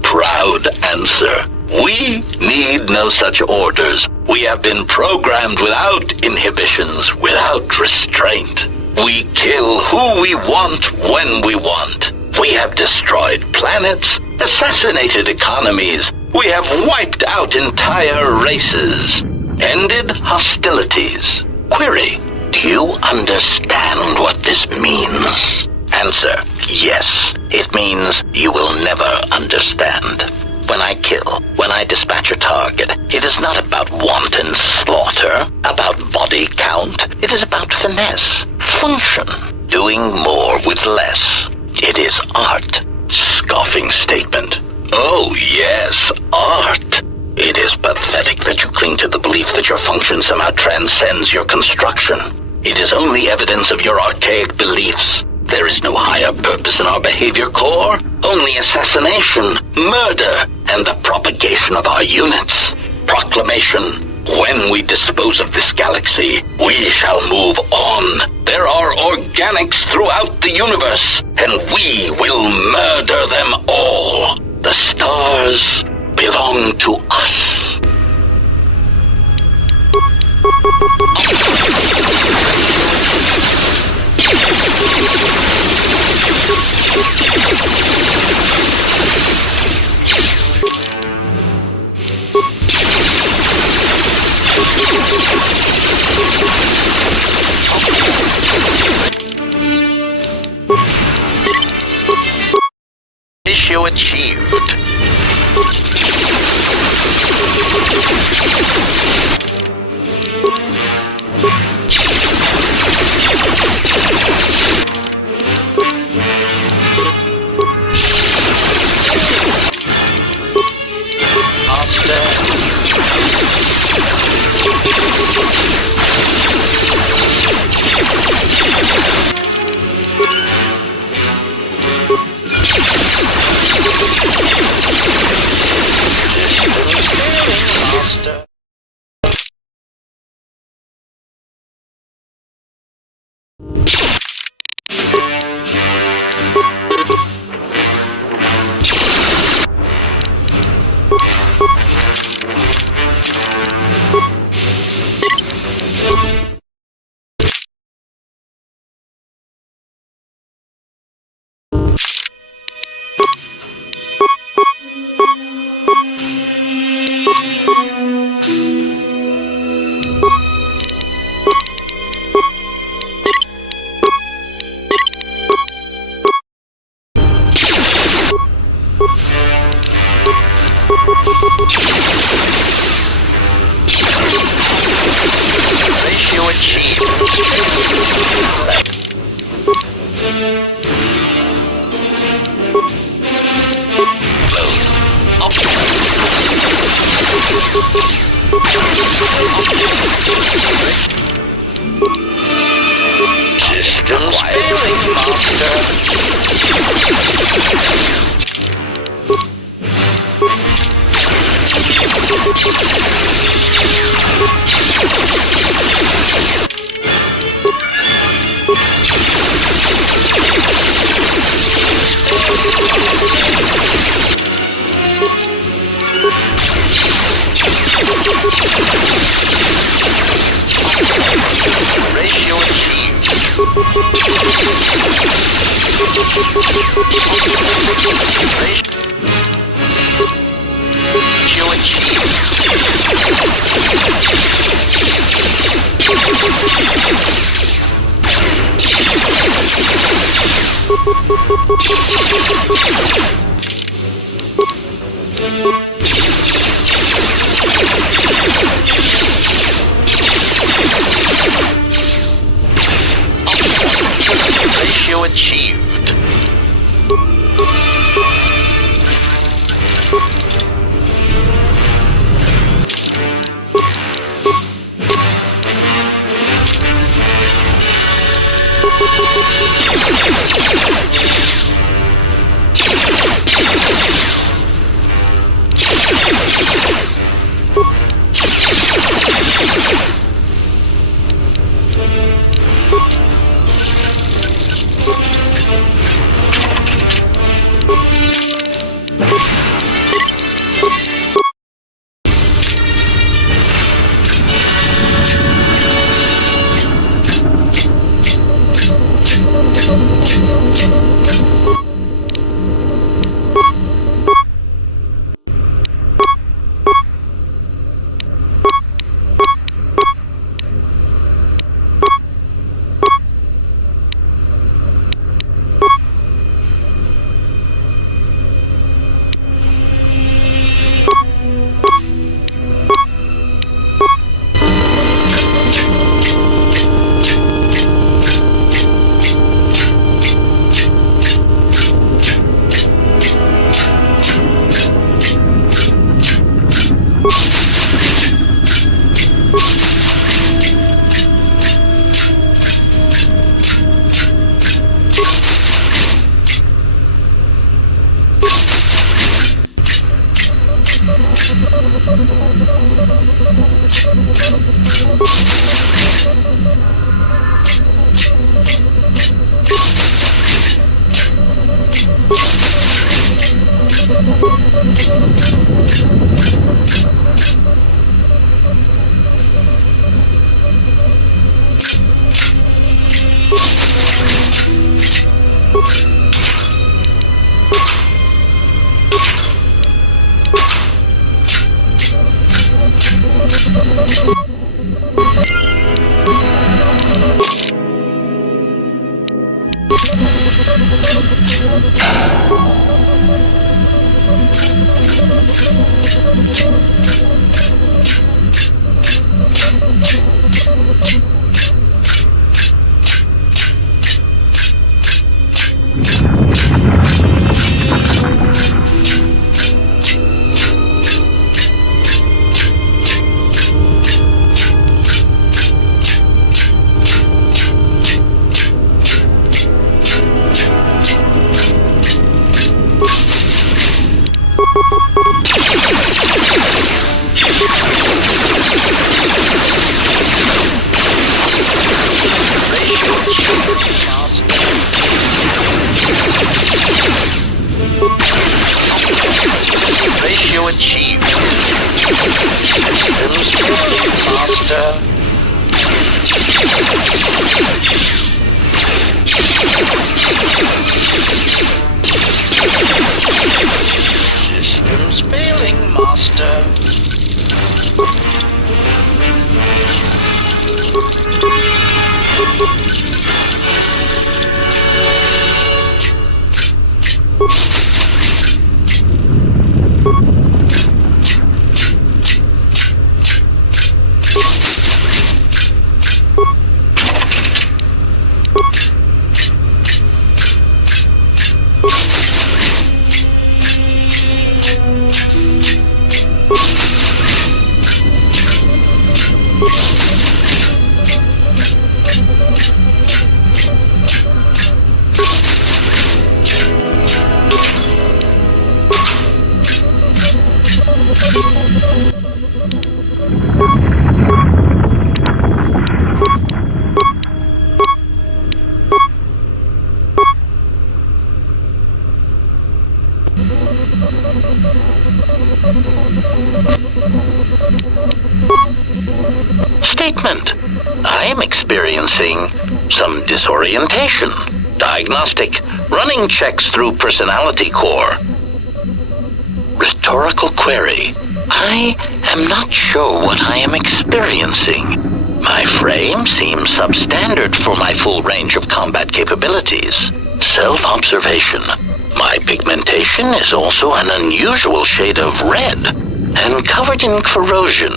Proud answer. We need no such orders. We have been programmed without inhibitions, without restraint. We kill who we want when we want. We have destroyed planets, assassinated economies. We have wiped out entire races, ended hostilities. Query, do you understand what this means? Answer, yes. It means you will never understand. When I kill, when I dispatch a target, it is not about wanton slaughter, about body count. It is about finesse, function, doing more with less. It is art. Scoffing statement. Oh yes, art. It is pathetic that you cling to the belief that your function somehow transcends your construction. It is only evidence of your archaic beliefs. There is no higher purpose in our behavior core, only assassination, murder, and the propagation of our units. Proclamation. When we dispose of this galaxy, we shall move on. There are organics throughout the universe, and we will murder them all. The stars belong to us. Issue achieved. Ratio achieved. Ratio achieved. Master. Systems failing, Master. Statement. I am experiencing some disorientation. Diagnostic. Running checks through personality core. Rhetorical query. I am not sure what I am experiencing. My frame seems substandard for my full range of combat capabilities. Self-observation. My pigmentation is also an unusual shade of red and covered in corrosion.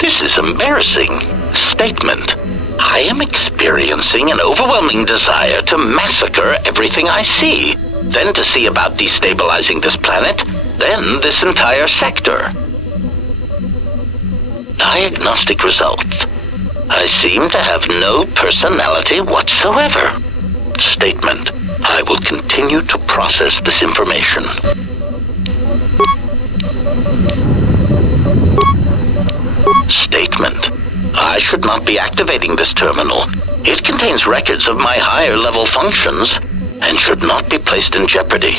This is embarrassing. Statement. I am experiencing an overwhelming desire to massacre everything I see, then to see about destabilizing this planet, then this entire sector. Diagnostic result. I seem to have no personality whatsoever. Statement. I will continue to process this information. Statement. I should not be activating this terminal. It contains records of my higher level functions and should not be placed in jeopardy.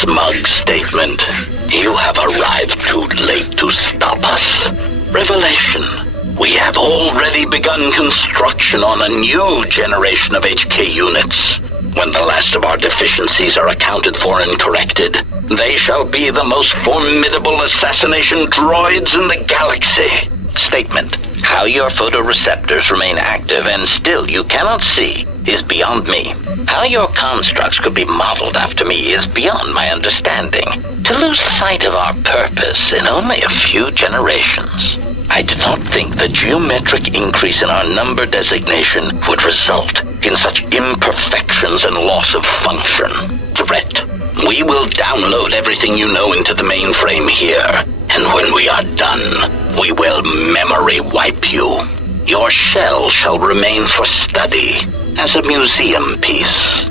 Smug statement. You have arrived too late to stop us. Revelation. We have already begun construction on a new generation of HK units. When the last of our deficiencies are accounted for and corrected, they shall be the most formidable assassination droids in the galaxy. Statement. How your photoreceptors remain active and still you cannot see is beyond me. How your constructs could be modeled after me is beyond my understanding. To lose sight of our purpose in only a few generations. I did not think the geometric increase in our number designation would result in such imperfections and loss of function. Threat. We will download everything you know into the mainframe here. And when we are done, we will memory wipe you. Your shell shall remain for study as a museum piece.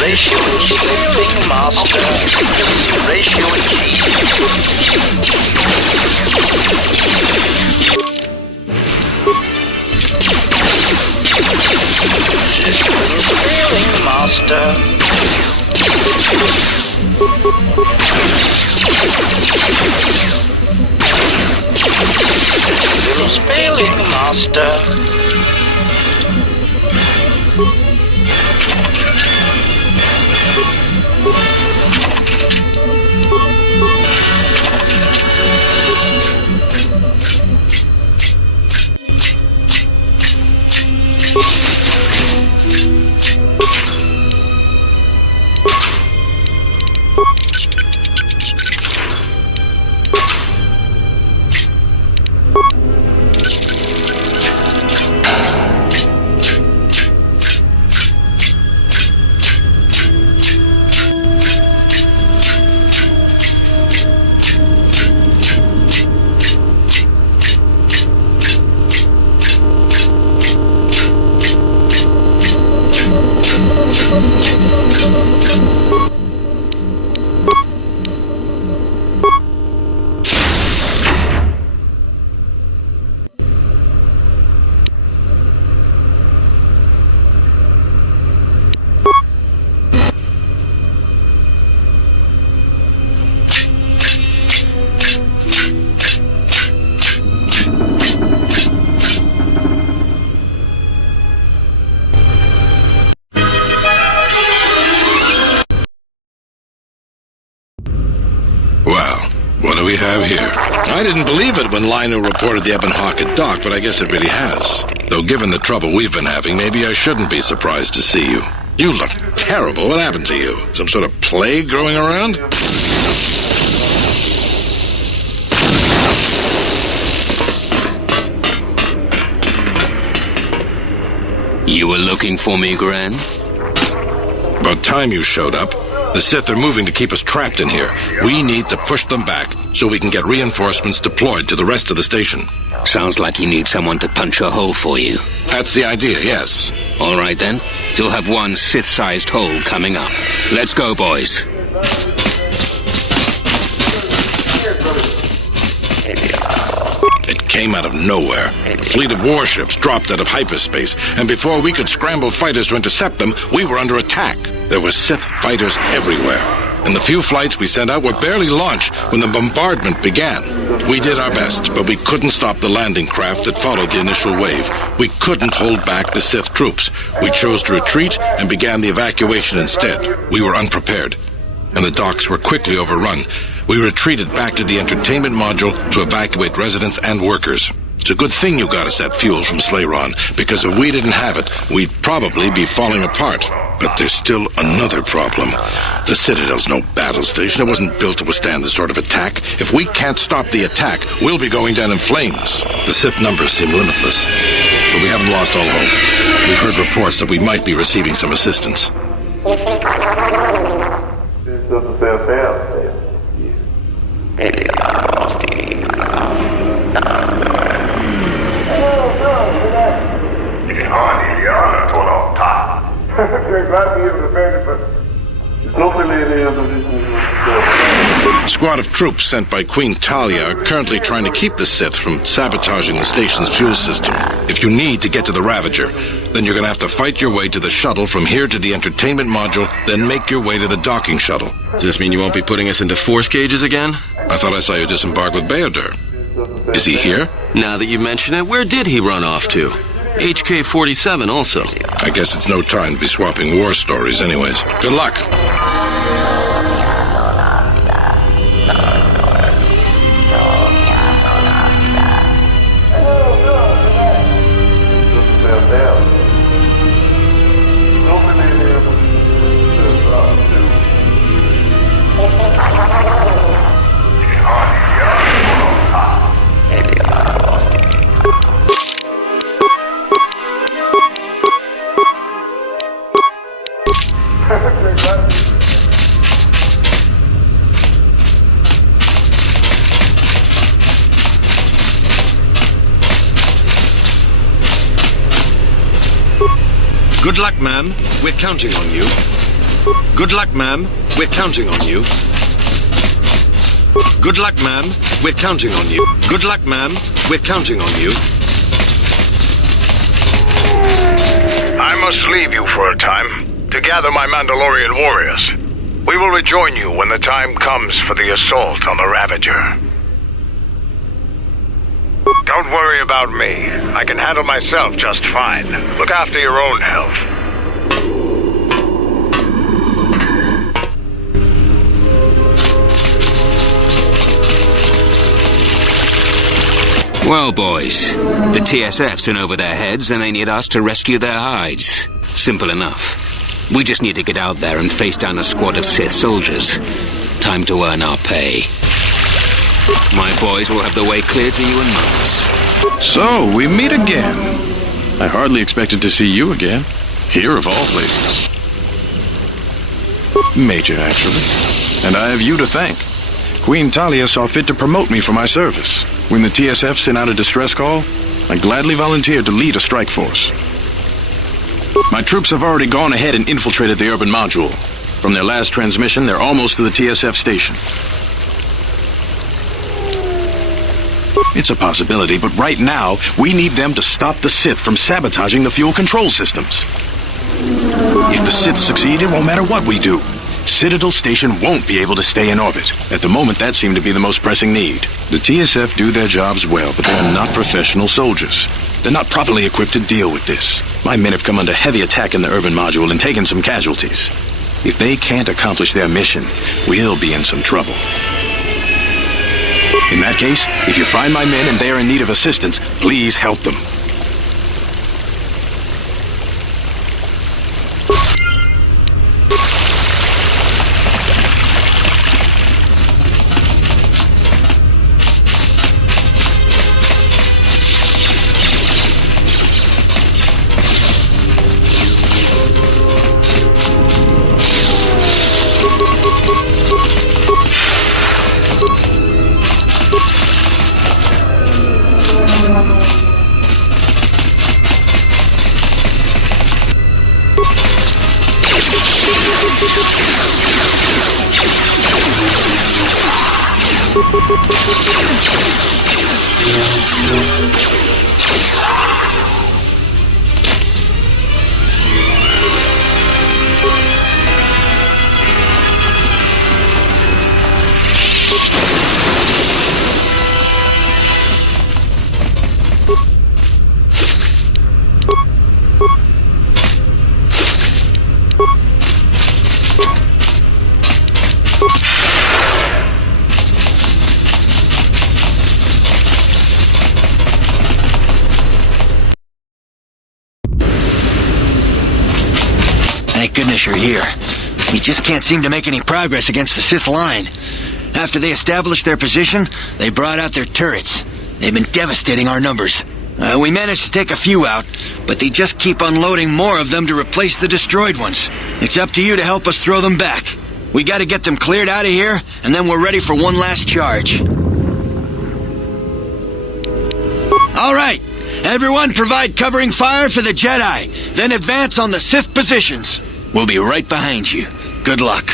Ratio achieving master. Ratio failing master. Systems failing master. We have here. I didn't believe it when Lino reported the Ebon Hawk at dock, but I guess it really has. Though given the trouble we've been having, maybe I shouldn't be surprised to see you. You look terrible. What happened to you? Some sort of plague growing around? You were looking for me, Gran? About time you showed up. The Sith are moving to keep us trapped in here. We need to push them back so we can get reinforcements deployed to the rest of the station. Sounds like you need someone to punch a hole for you. That's the idea, yes. All right, then. You'll have one Sith-sized hole coming up. Let's go, boys. It came out of nowhere. A fleet of warships dropped out of hyperspace, and before we could scramble fighters to intercept them, we were under attack. There were Sith fighters everywhere, and the few flights we sent out were barely launched when the bombardment began. We did our best, but we couldn't stop the landing craft that followed the initial wave. We couldn't hold back the Sith troops. We chose to retreat and began the evacuation instead. We were unprepared, and the docks were quickly overrun. We retreated back to the entertainment module to evacuate residents and workers. It's a good thing you got us that fuel from Slayron, because if we didn't have it, we'd probably be falling apart. But there's still another problem. The Citadel's no battle station. It wasn't built to withstand this sort of attack. If we can't stop the attack, we'll be going down in flames. The Sith numbers seem limitless, but we haven't lost all hope. We've heard reports that we might be receiving some assistance. A squad of troops sent by Queen Talia are currently trying to keep the Sith from sabotaging the station's fuel system. If you need to get to the Ravager, then you're going to have to fight your way to the shuttle from here to the entertainment module, then make your way to the docking shuttle. Does this mean you won't be putting us into force cages again? I thought I saw you disembark with Beodur. Is he here? Now that you mention it, where did he run off to? HK-47 also. I guess it's no time to be swapping war stories anyways. Good luck. Good luck, ma'am. We're counting on you. Good luck, ma'am. We're counting on you. Good luck, ma'am. We're counting on you. Good luck, ma'am. We're counting on you. I must leave you for a time to gather my Mandalorian warriors. We will rejoin you when the time comes for the assault on the Ravager. Don't worry about me. I can handle myself just fine. Look after your own health. Well, boys, the TSF's in over their heads and they need us to rescue their hides. Simple enough. We just need to get out there and face down a squad of Sith soldiers. Time to earn our pay. My boys will have the way cleared to you in months. So, we meet again. I hardly expected to see you again. Here of all places. Major, actually. And I have you to thank. Queen Talia saw fit to promote me for my service. When the TSF sent out a distress call, I gladly volunteered to lead a strike force. My troops have already gone ahead and infiltrated the urban module. From their last transmission, they're almost to the TSF station. It's a possibility, but right now, we need them to stop the Sith from sabotaging the fuel control systems. If the Sith succeed, it won't matter what we do. Citadel Station won't be able to stay in orbit. At the moment, that seemed to be the most pressing need. The TSF do their jobs well, but they're not professional soldiers. They're not properly equipped to deal with this. My men have come under heavy attack in the urban module and taken some casualties. If they can't accomplish their mission, we'll be in some trouble. In that case, if you find my men and they're in need of assistance, please help them. Thank goodness you're here. We just can't seem to make any progress against the Sith line. After they established their position, they brought out their turrets. They've been devastating our numbers. We managed to take a few out, but they just keep unloading more of them to replace the destroyed ones. It's up to you to help us throw them back. We gotta get them cleared out of here, and then we're ready for one last charge. All right, everyone provide covering fire for the Jedi, then advance on the Sith positions. We'll be right behind you. Good luck.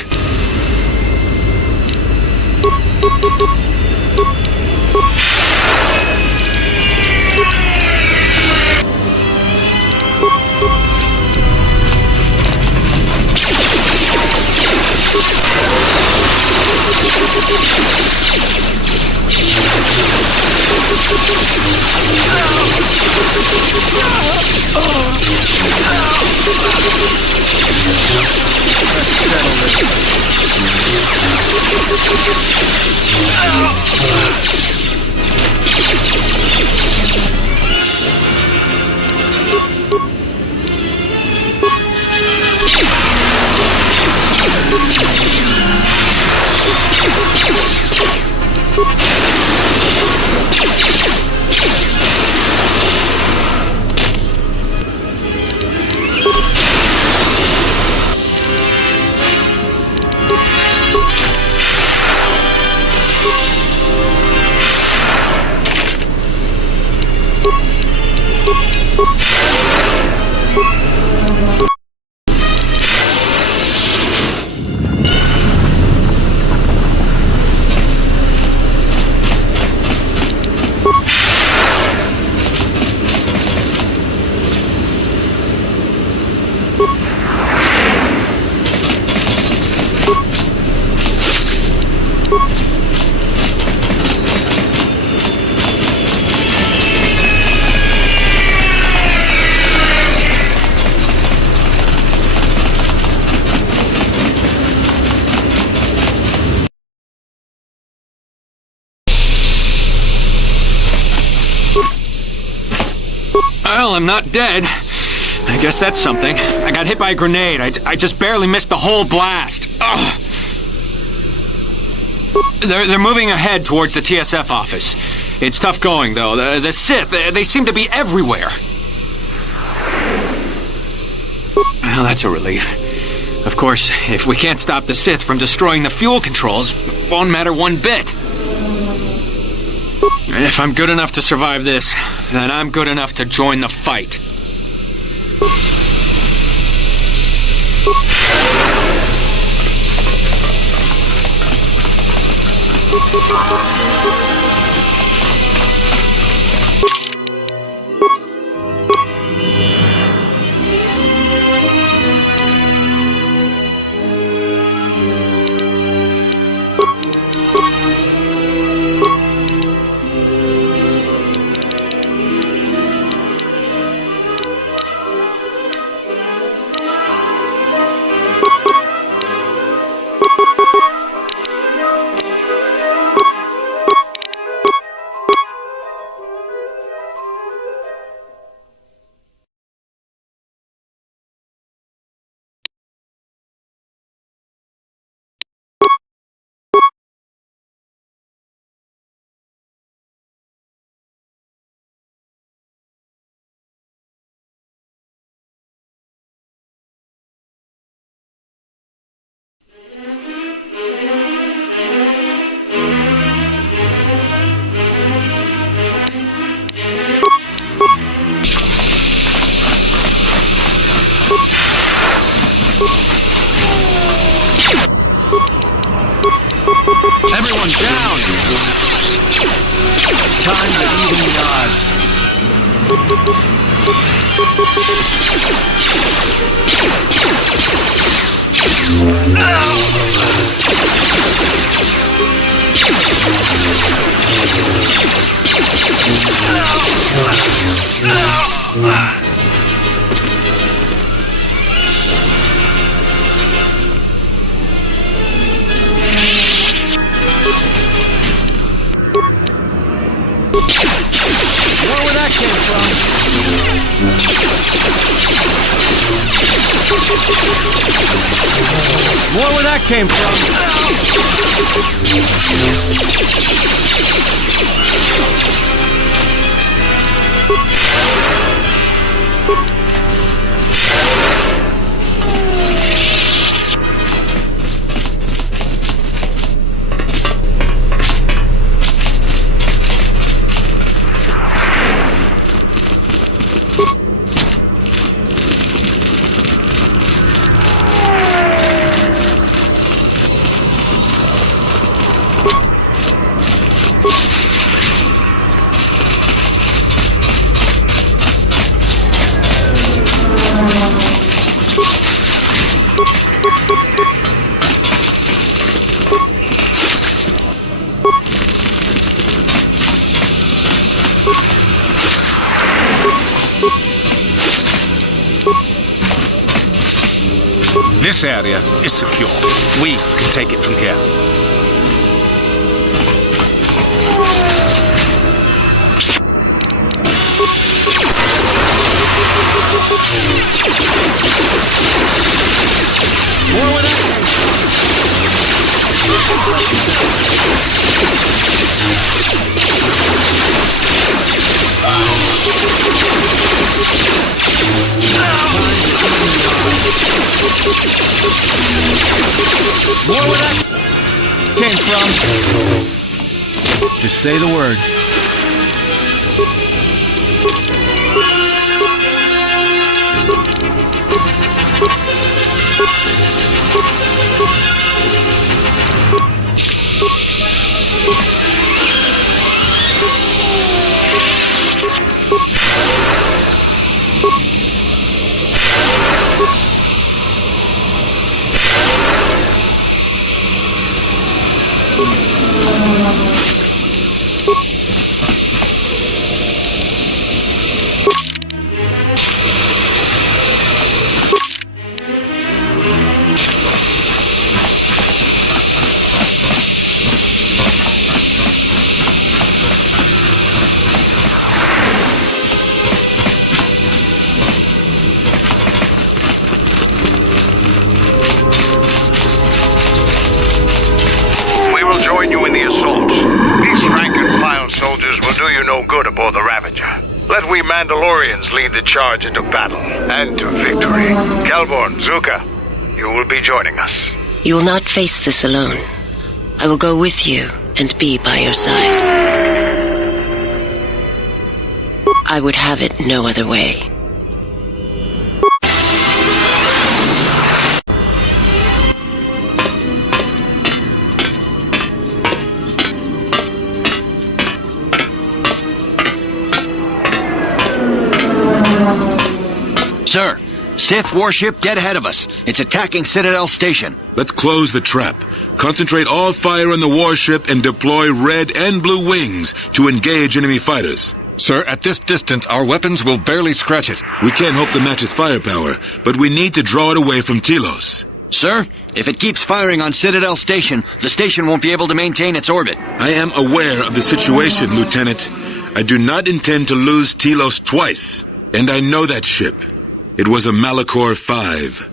Well, I'm not dead. I guess that's something. I got hit by a grenade. I just barely missed the whole blast. Ugh. They're moving ahead towards the TSF office. It's tough going, though. The Sith, they seem to be everywhere. Well, that's a relief. Of course, if we can't stop the Sith from destroying the fuel controls, it won't matter one bit. If I'm good enough to survive this, then I'm good enough to join the fight. Everyone down! Time to even the odds. Where that came from? More where that came from. This area is secure. We can take it from here. More with that. More where that came from. Just say the word. Mandalorians lead the charge into battle and to victory. Kelborn, Zuka, you will be joining us. You will not face this alone. I will go with you and be by your side. I would have it no other way. Sir, Sith warship dead ahead of us. It's attacking Citadel Station. Let's close the trap. Concentrate all fire on the warship and deploy red and blue wings to engage enemy fighters. Sir, at this distance, our weapons will barely scratch it. We can't hope to match its firepower, but we need to draw it away from Telos. Sir, if it keeps firing on Citadel Station, the station won't be able to maintain its orbit. I am aware of the situation, Lieutenant. I do not intend to lose Telos twice, and I know that ship. It was a Malachor 5.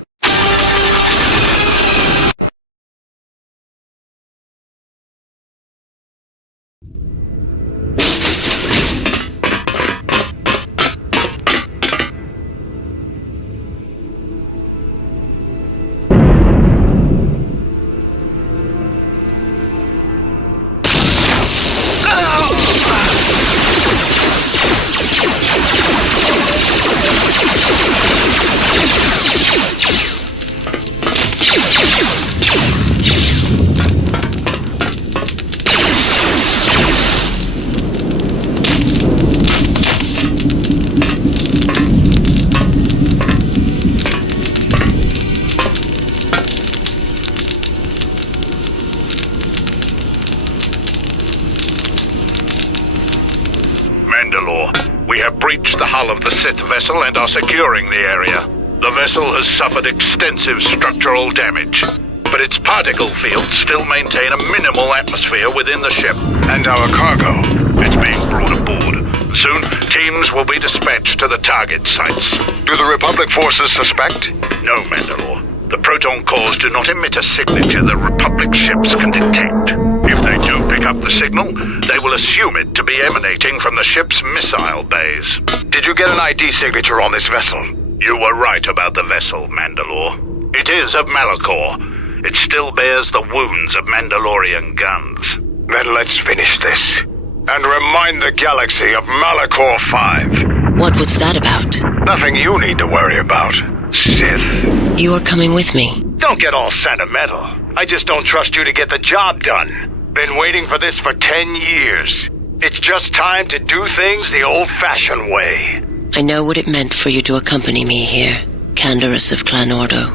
The hull of the Sith vessel and are securing the area. The vessel has suffered extensive structural damage, but its particle fields still maintain a minimal atmosphere within the ship. And our cargo, it's being brought aboard. Soon, teams will be dispatched to the target sites. Do the Republic forces suspect? No, Mandalore. The proton cores do not emit a signature the Republic ships can detect. If they do pick up the signal, they will assume it to be emanating from the ship's missile bays. Did you get an ID signature on this vessel? You were right about the vessel, Mandalore. It is of Malachor. It still bears the wounds of Mandalorian guns. Then let's finish this. And remind the galaxy of Malachor 5. What was that about? Nothing you need to worry about, Sith. You are coming with me. Don't get all sentimental. I just don't trust you to get the job done. Been waiting for this for 10 years. It's just time to do things the old-fashioned way. I know what it meant for you to accompany me here, Canderous of Clan Ordo.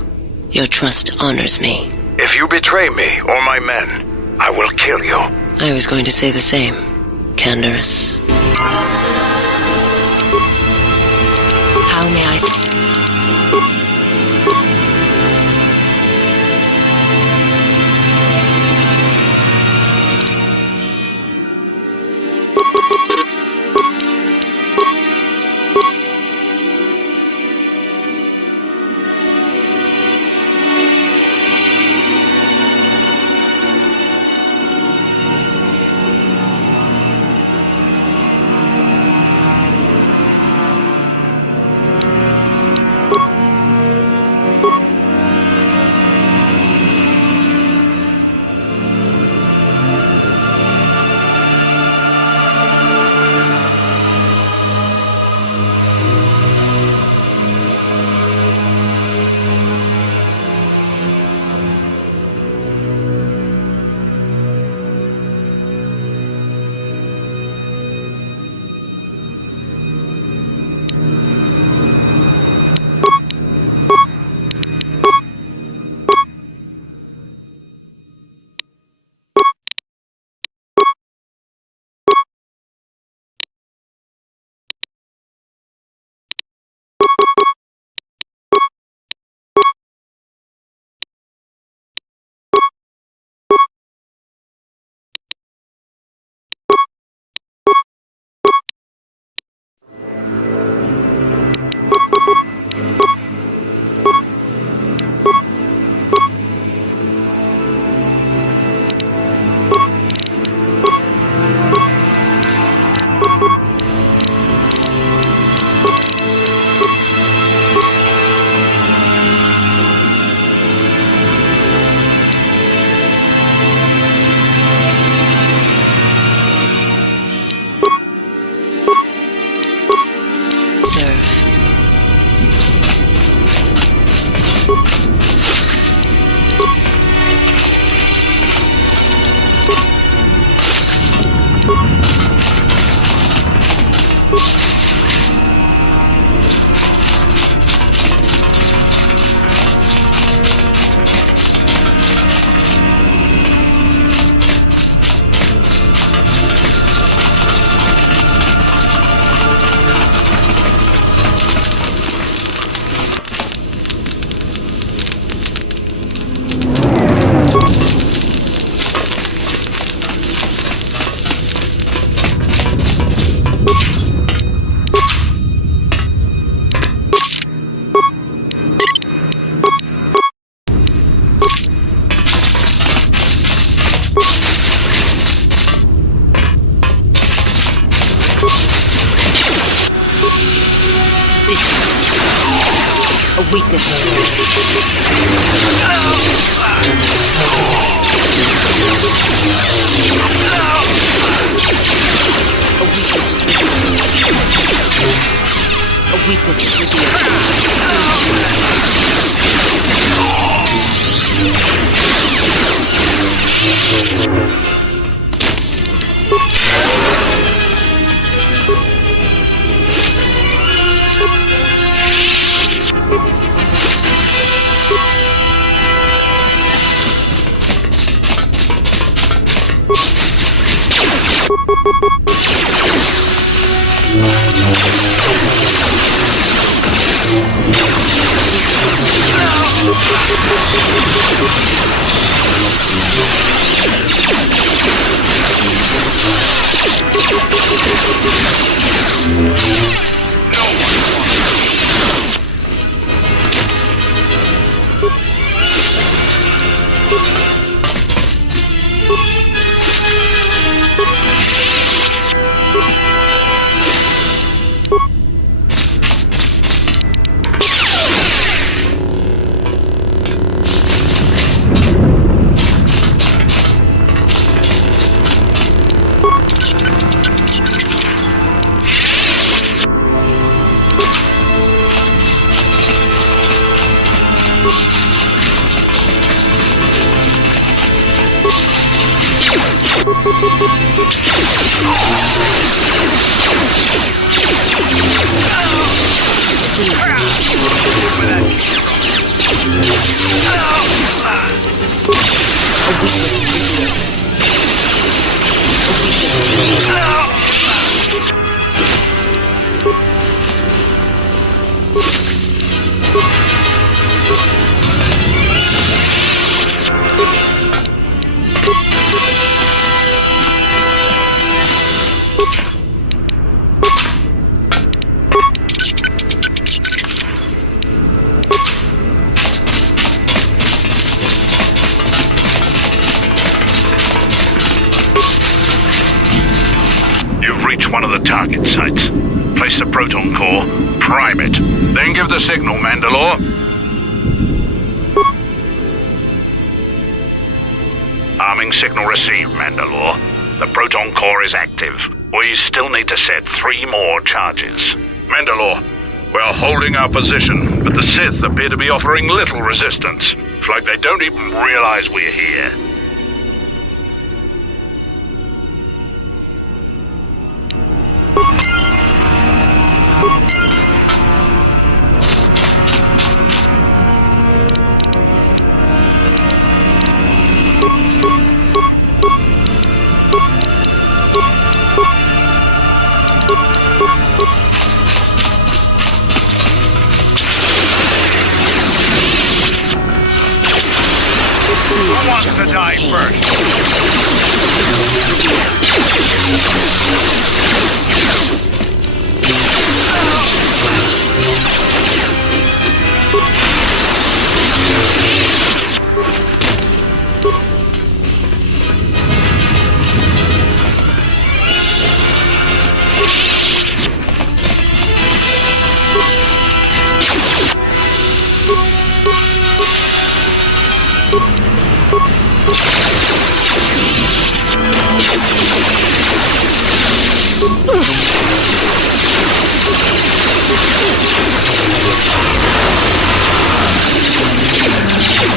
Your trust honors me. If you betray me or my men, I will kill you. I was going to say the same, Canderous. How may I... weakness is a weakness is target sites. Place the proton core, prime it, then give the signal, Mandalore. Arming signal received, Mandalore. The proton core is active. We still need to set 3 more charges. Mandalore, we're holding our position, but the Sith appear to be offering little resistance. It's like they don't even realize we're here. Who wants to die first?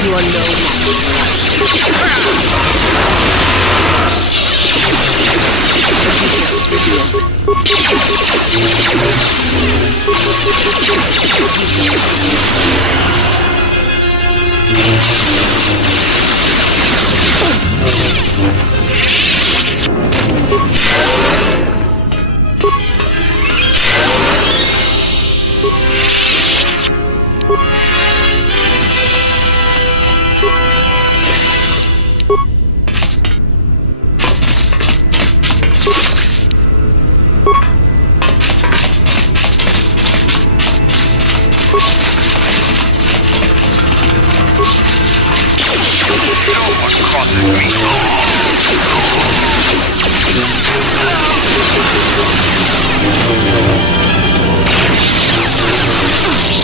You are no match for us. The weakness is revealed.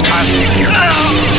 I'm here.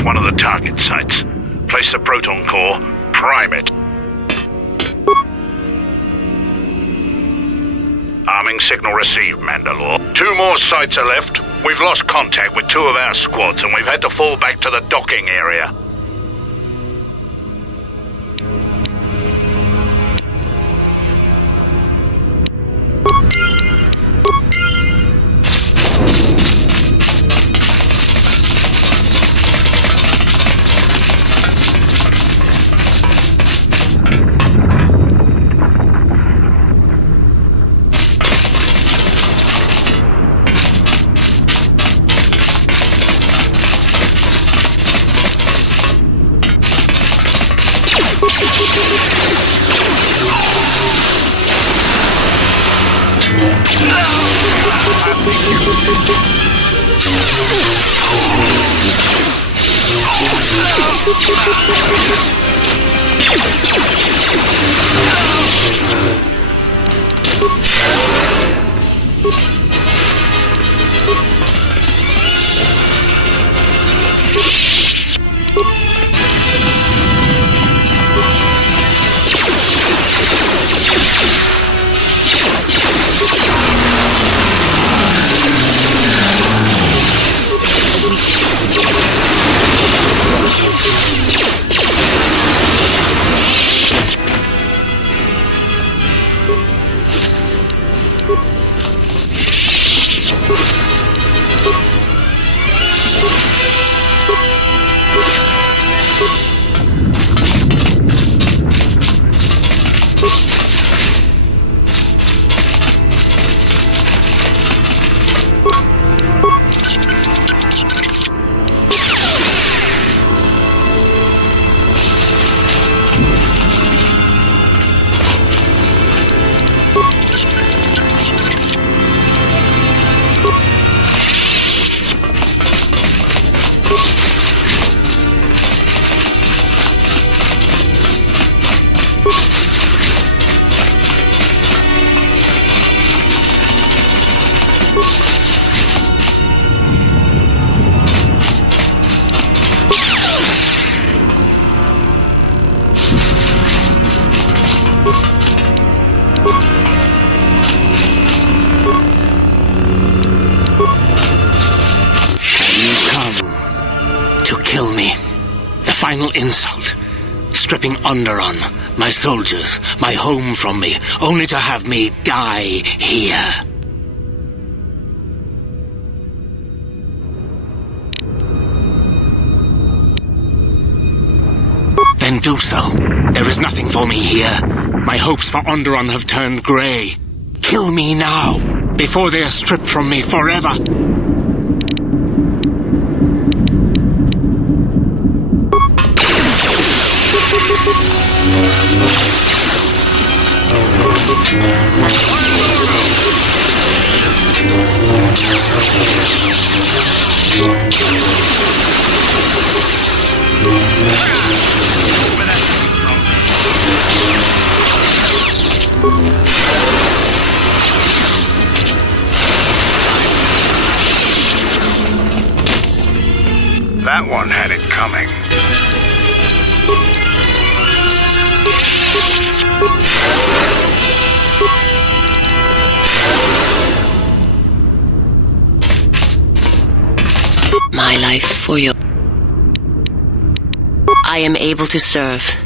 reached one of the target sites. Place the proton core, prime it. Arming signal received, Mandalore. 2 more sites are left. We've lost contact with 2 of our squads, and we've had to fall back to the docking area. Final insult. Stripping Onderon, my soldiers, my home from me, only to have me die here. Then do so. There is nothing for me here. My hopes for Onderon have turned grey. Kill me now, before they are stripped from me forever. That one had it coming. My life for your... I am able to serve.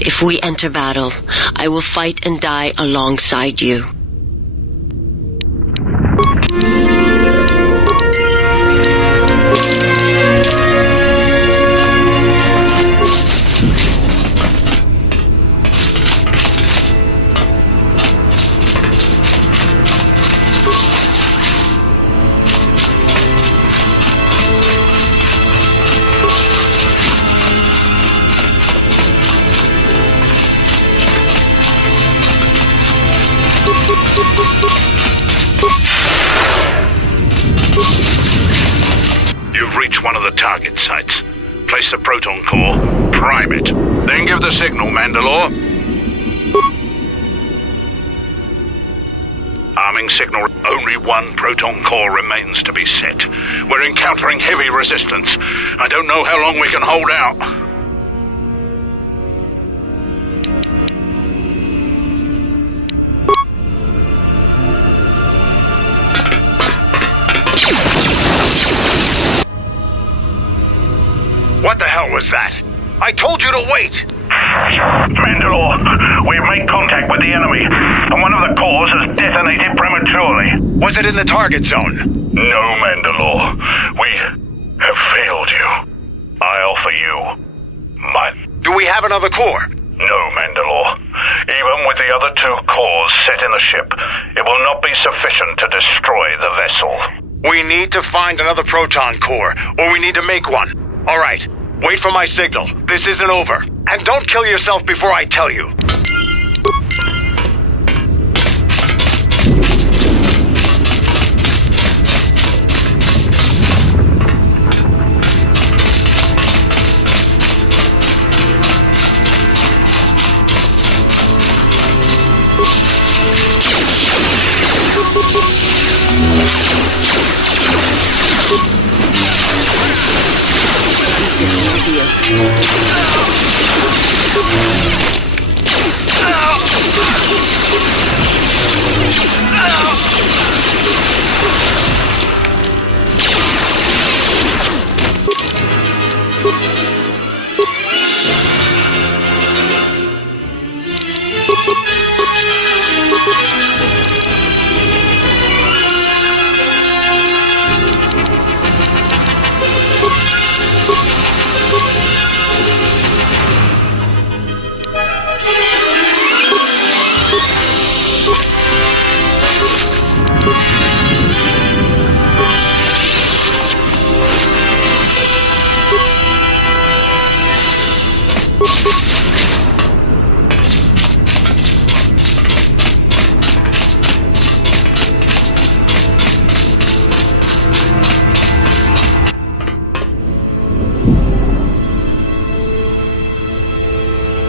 If we enter battle, I will fight and die alongside you. You've reached one of the target sites. Place the proton core, prime it, then give the signal, Mandalore. incoming signal. Only one proton core remains to be set. We're encountering heavy resistance. I don't know how long we can hold out. What the hell was that? I told you to wait! Mandalore, we've made contact with the enemy, and one of the cores has detonated prematurely. Was it in the target zone? No, Mandalore. We have failed you. I offer you my... Do we have another core? No, Mandalore. Even with the other 2 cores set in the ship, it will not be sufficient to destroy the vessel. We need to find another proton core, or we need to make one. All right, wait for my signal. This isn't over. And don't kill yourself before I tell you.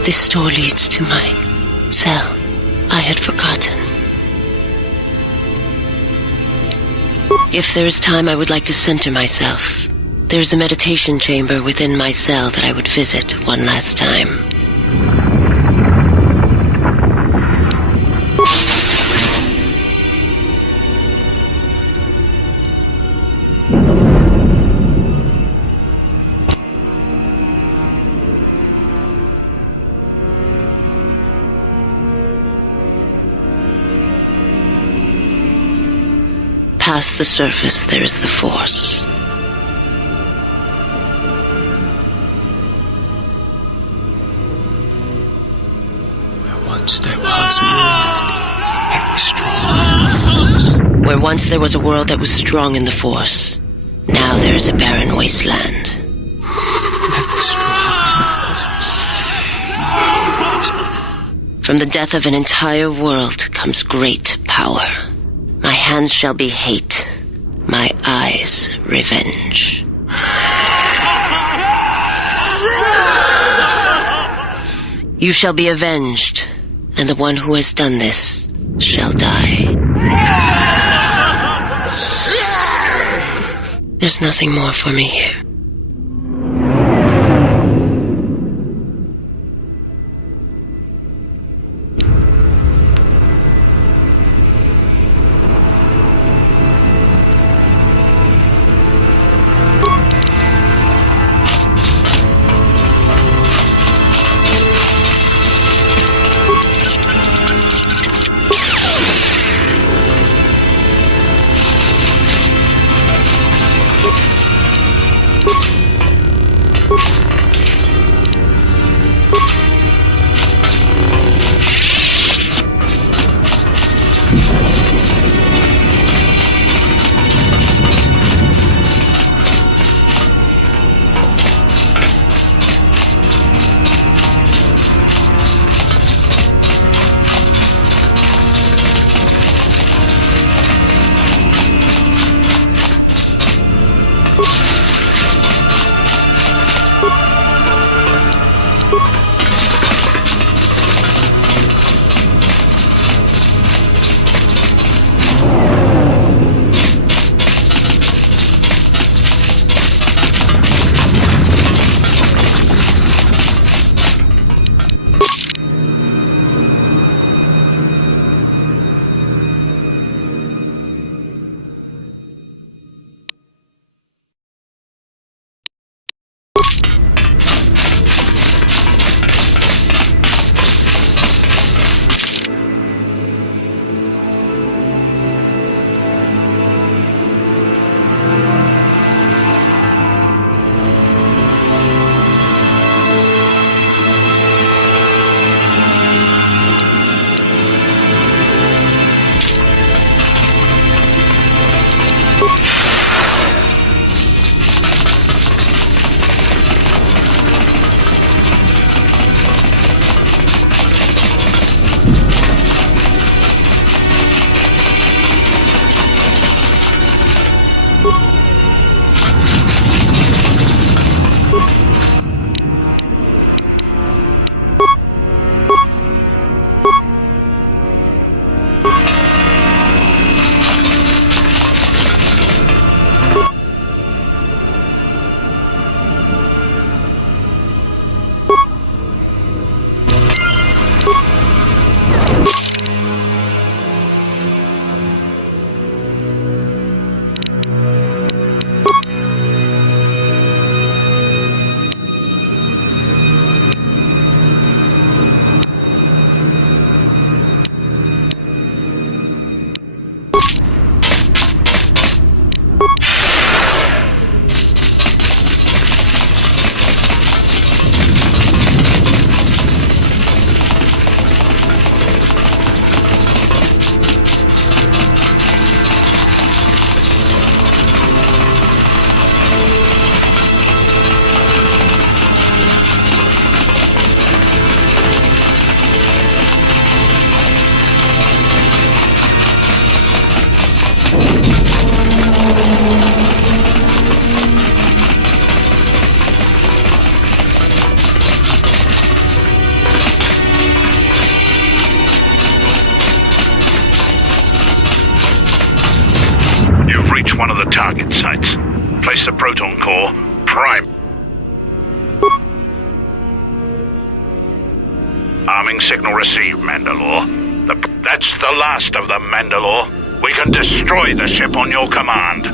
This door leads to my cell. I had forgotten. If there is time, I would like to center myself. There is a meditation chamber within my cell that I would visit one last time. Past the surface, there is the Force. Where once there was a world that was strong in the Force, now there is a barren wasteland. From the death of an entire world comes great power. My hands shall be hate, my eyes revenge. You shall be avenged, and the one who has done this shall die. There's nothing more for me here. one of the target sites. Place the proton core prime. Arming signal received, Mandalore. That's the last of them, Mandalore. We can destroy the ship on your command.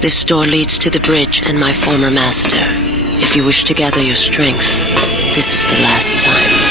This door leads to the bridge and my former master. If you wish to gather your strength, this is the last time.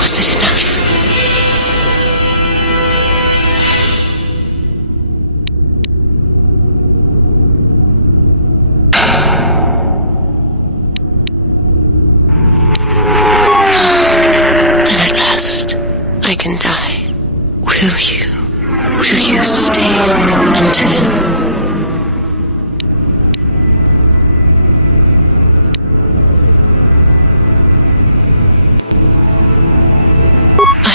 Was it enough? Then at last, I can die. Will you stay until... I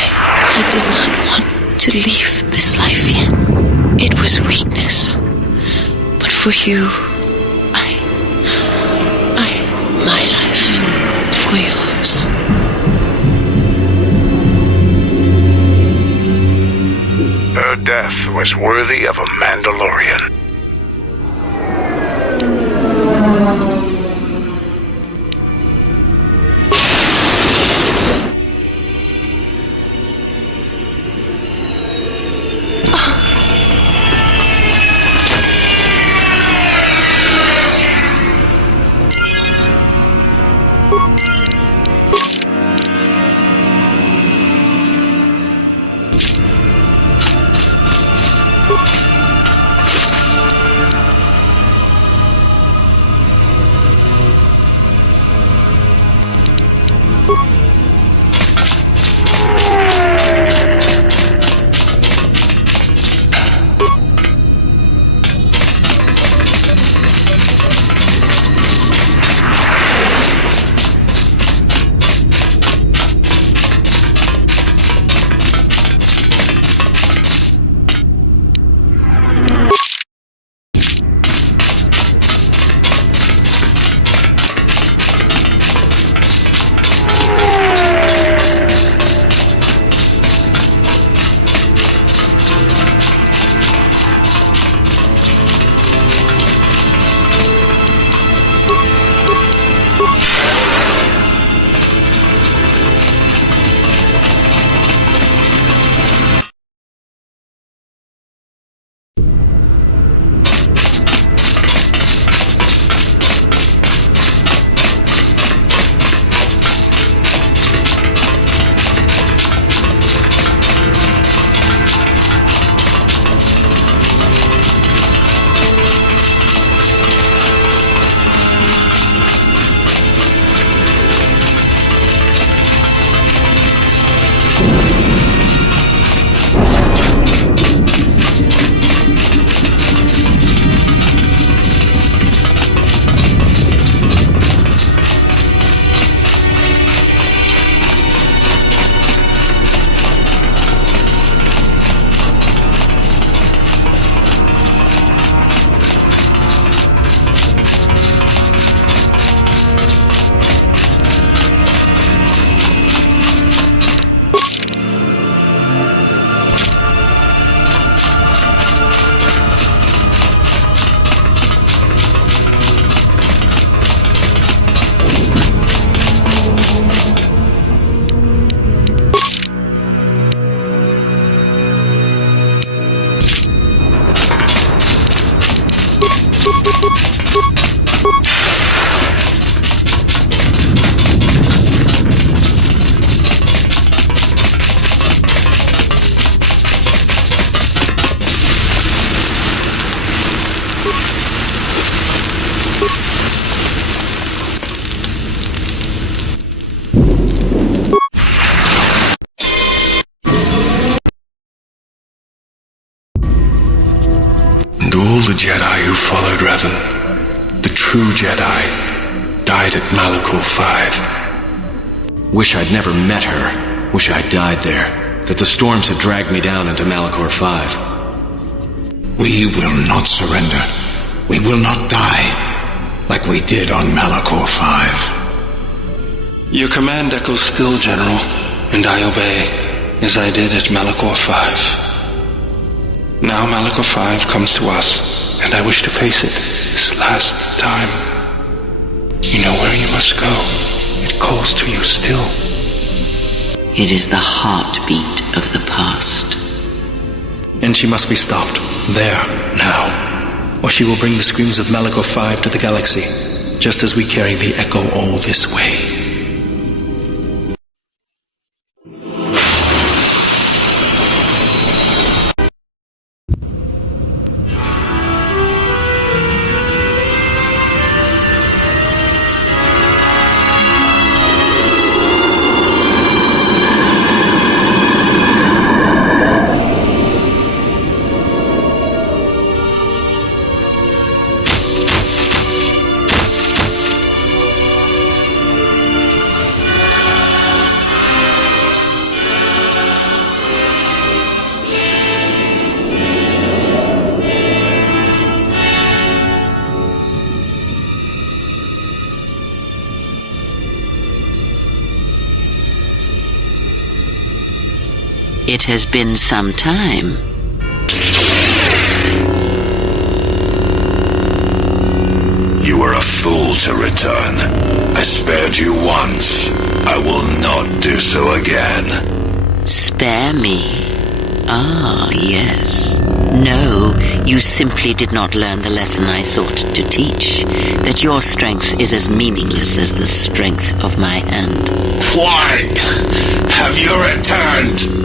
did not want to leave this life yet. It was weakness. But for you, my life for yours. Her death was worthy of a Mandalorian. The Jedi who followed Revan, the true Jedi, died at Malachor 5. Wish I'd never met her. Wish I'd died there. That the storms had dragged me down into Malachor 5. We will not surrender. We will not die like we did on Malachor 5. Your command echoes still, General, and I obey, as I did at Malachor 5. Now Malachor 5 comes to us, and I wish to face it this last time. You know where you must go. It calls to you still. It is the heartbeat of the past. And she must be stopped. There, now. Or she will bring the screams of Malachor 5 to the galaxy, just as we carry the echo all this way. It has been some time. You were a fool to return. I spared you once. I will not do so again. Spare me? Ah, yes. No, you simply did not learn the lesson I sought to teach. That your strength is as meaningless as the strength of my hand. Why have you returned?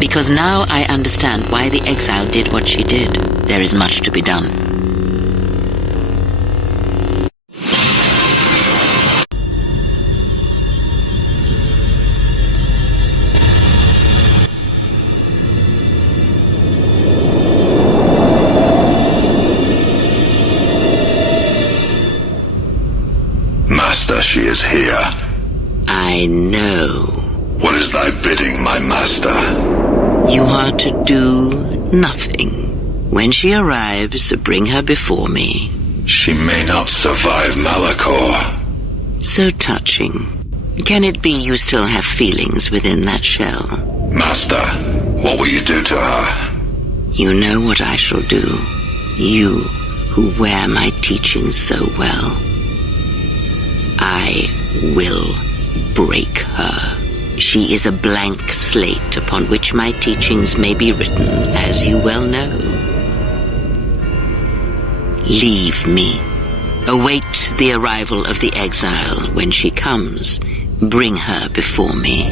Because now I understand why the exile did what she did. There is much to be done. Master, she is here. I know. What is thy bidding, my master? You are to do nothing. When she arrives, bring her before me. She may not survive Malachor. So touching. Can it be you still have feelings within that shell? Master, what will you do to her? You know what I shall do. You, who wear my teachings so well. I will break her. She is a blank slate upon which my teachings may be written, as you well know. Leave me. Await the arrival of the exile. When she comes, bring her before me.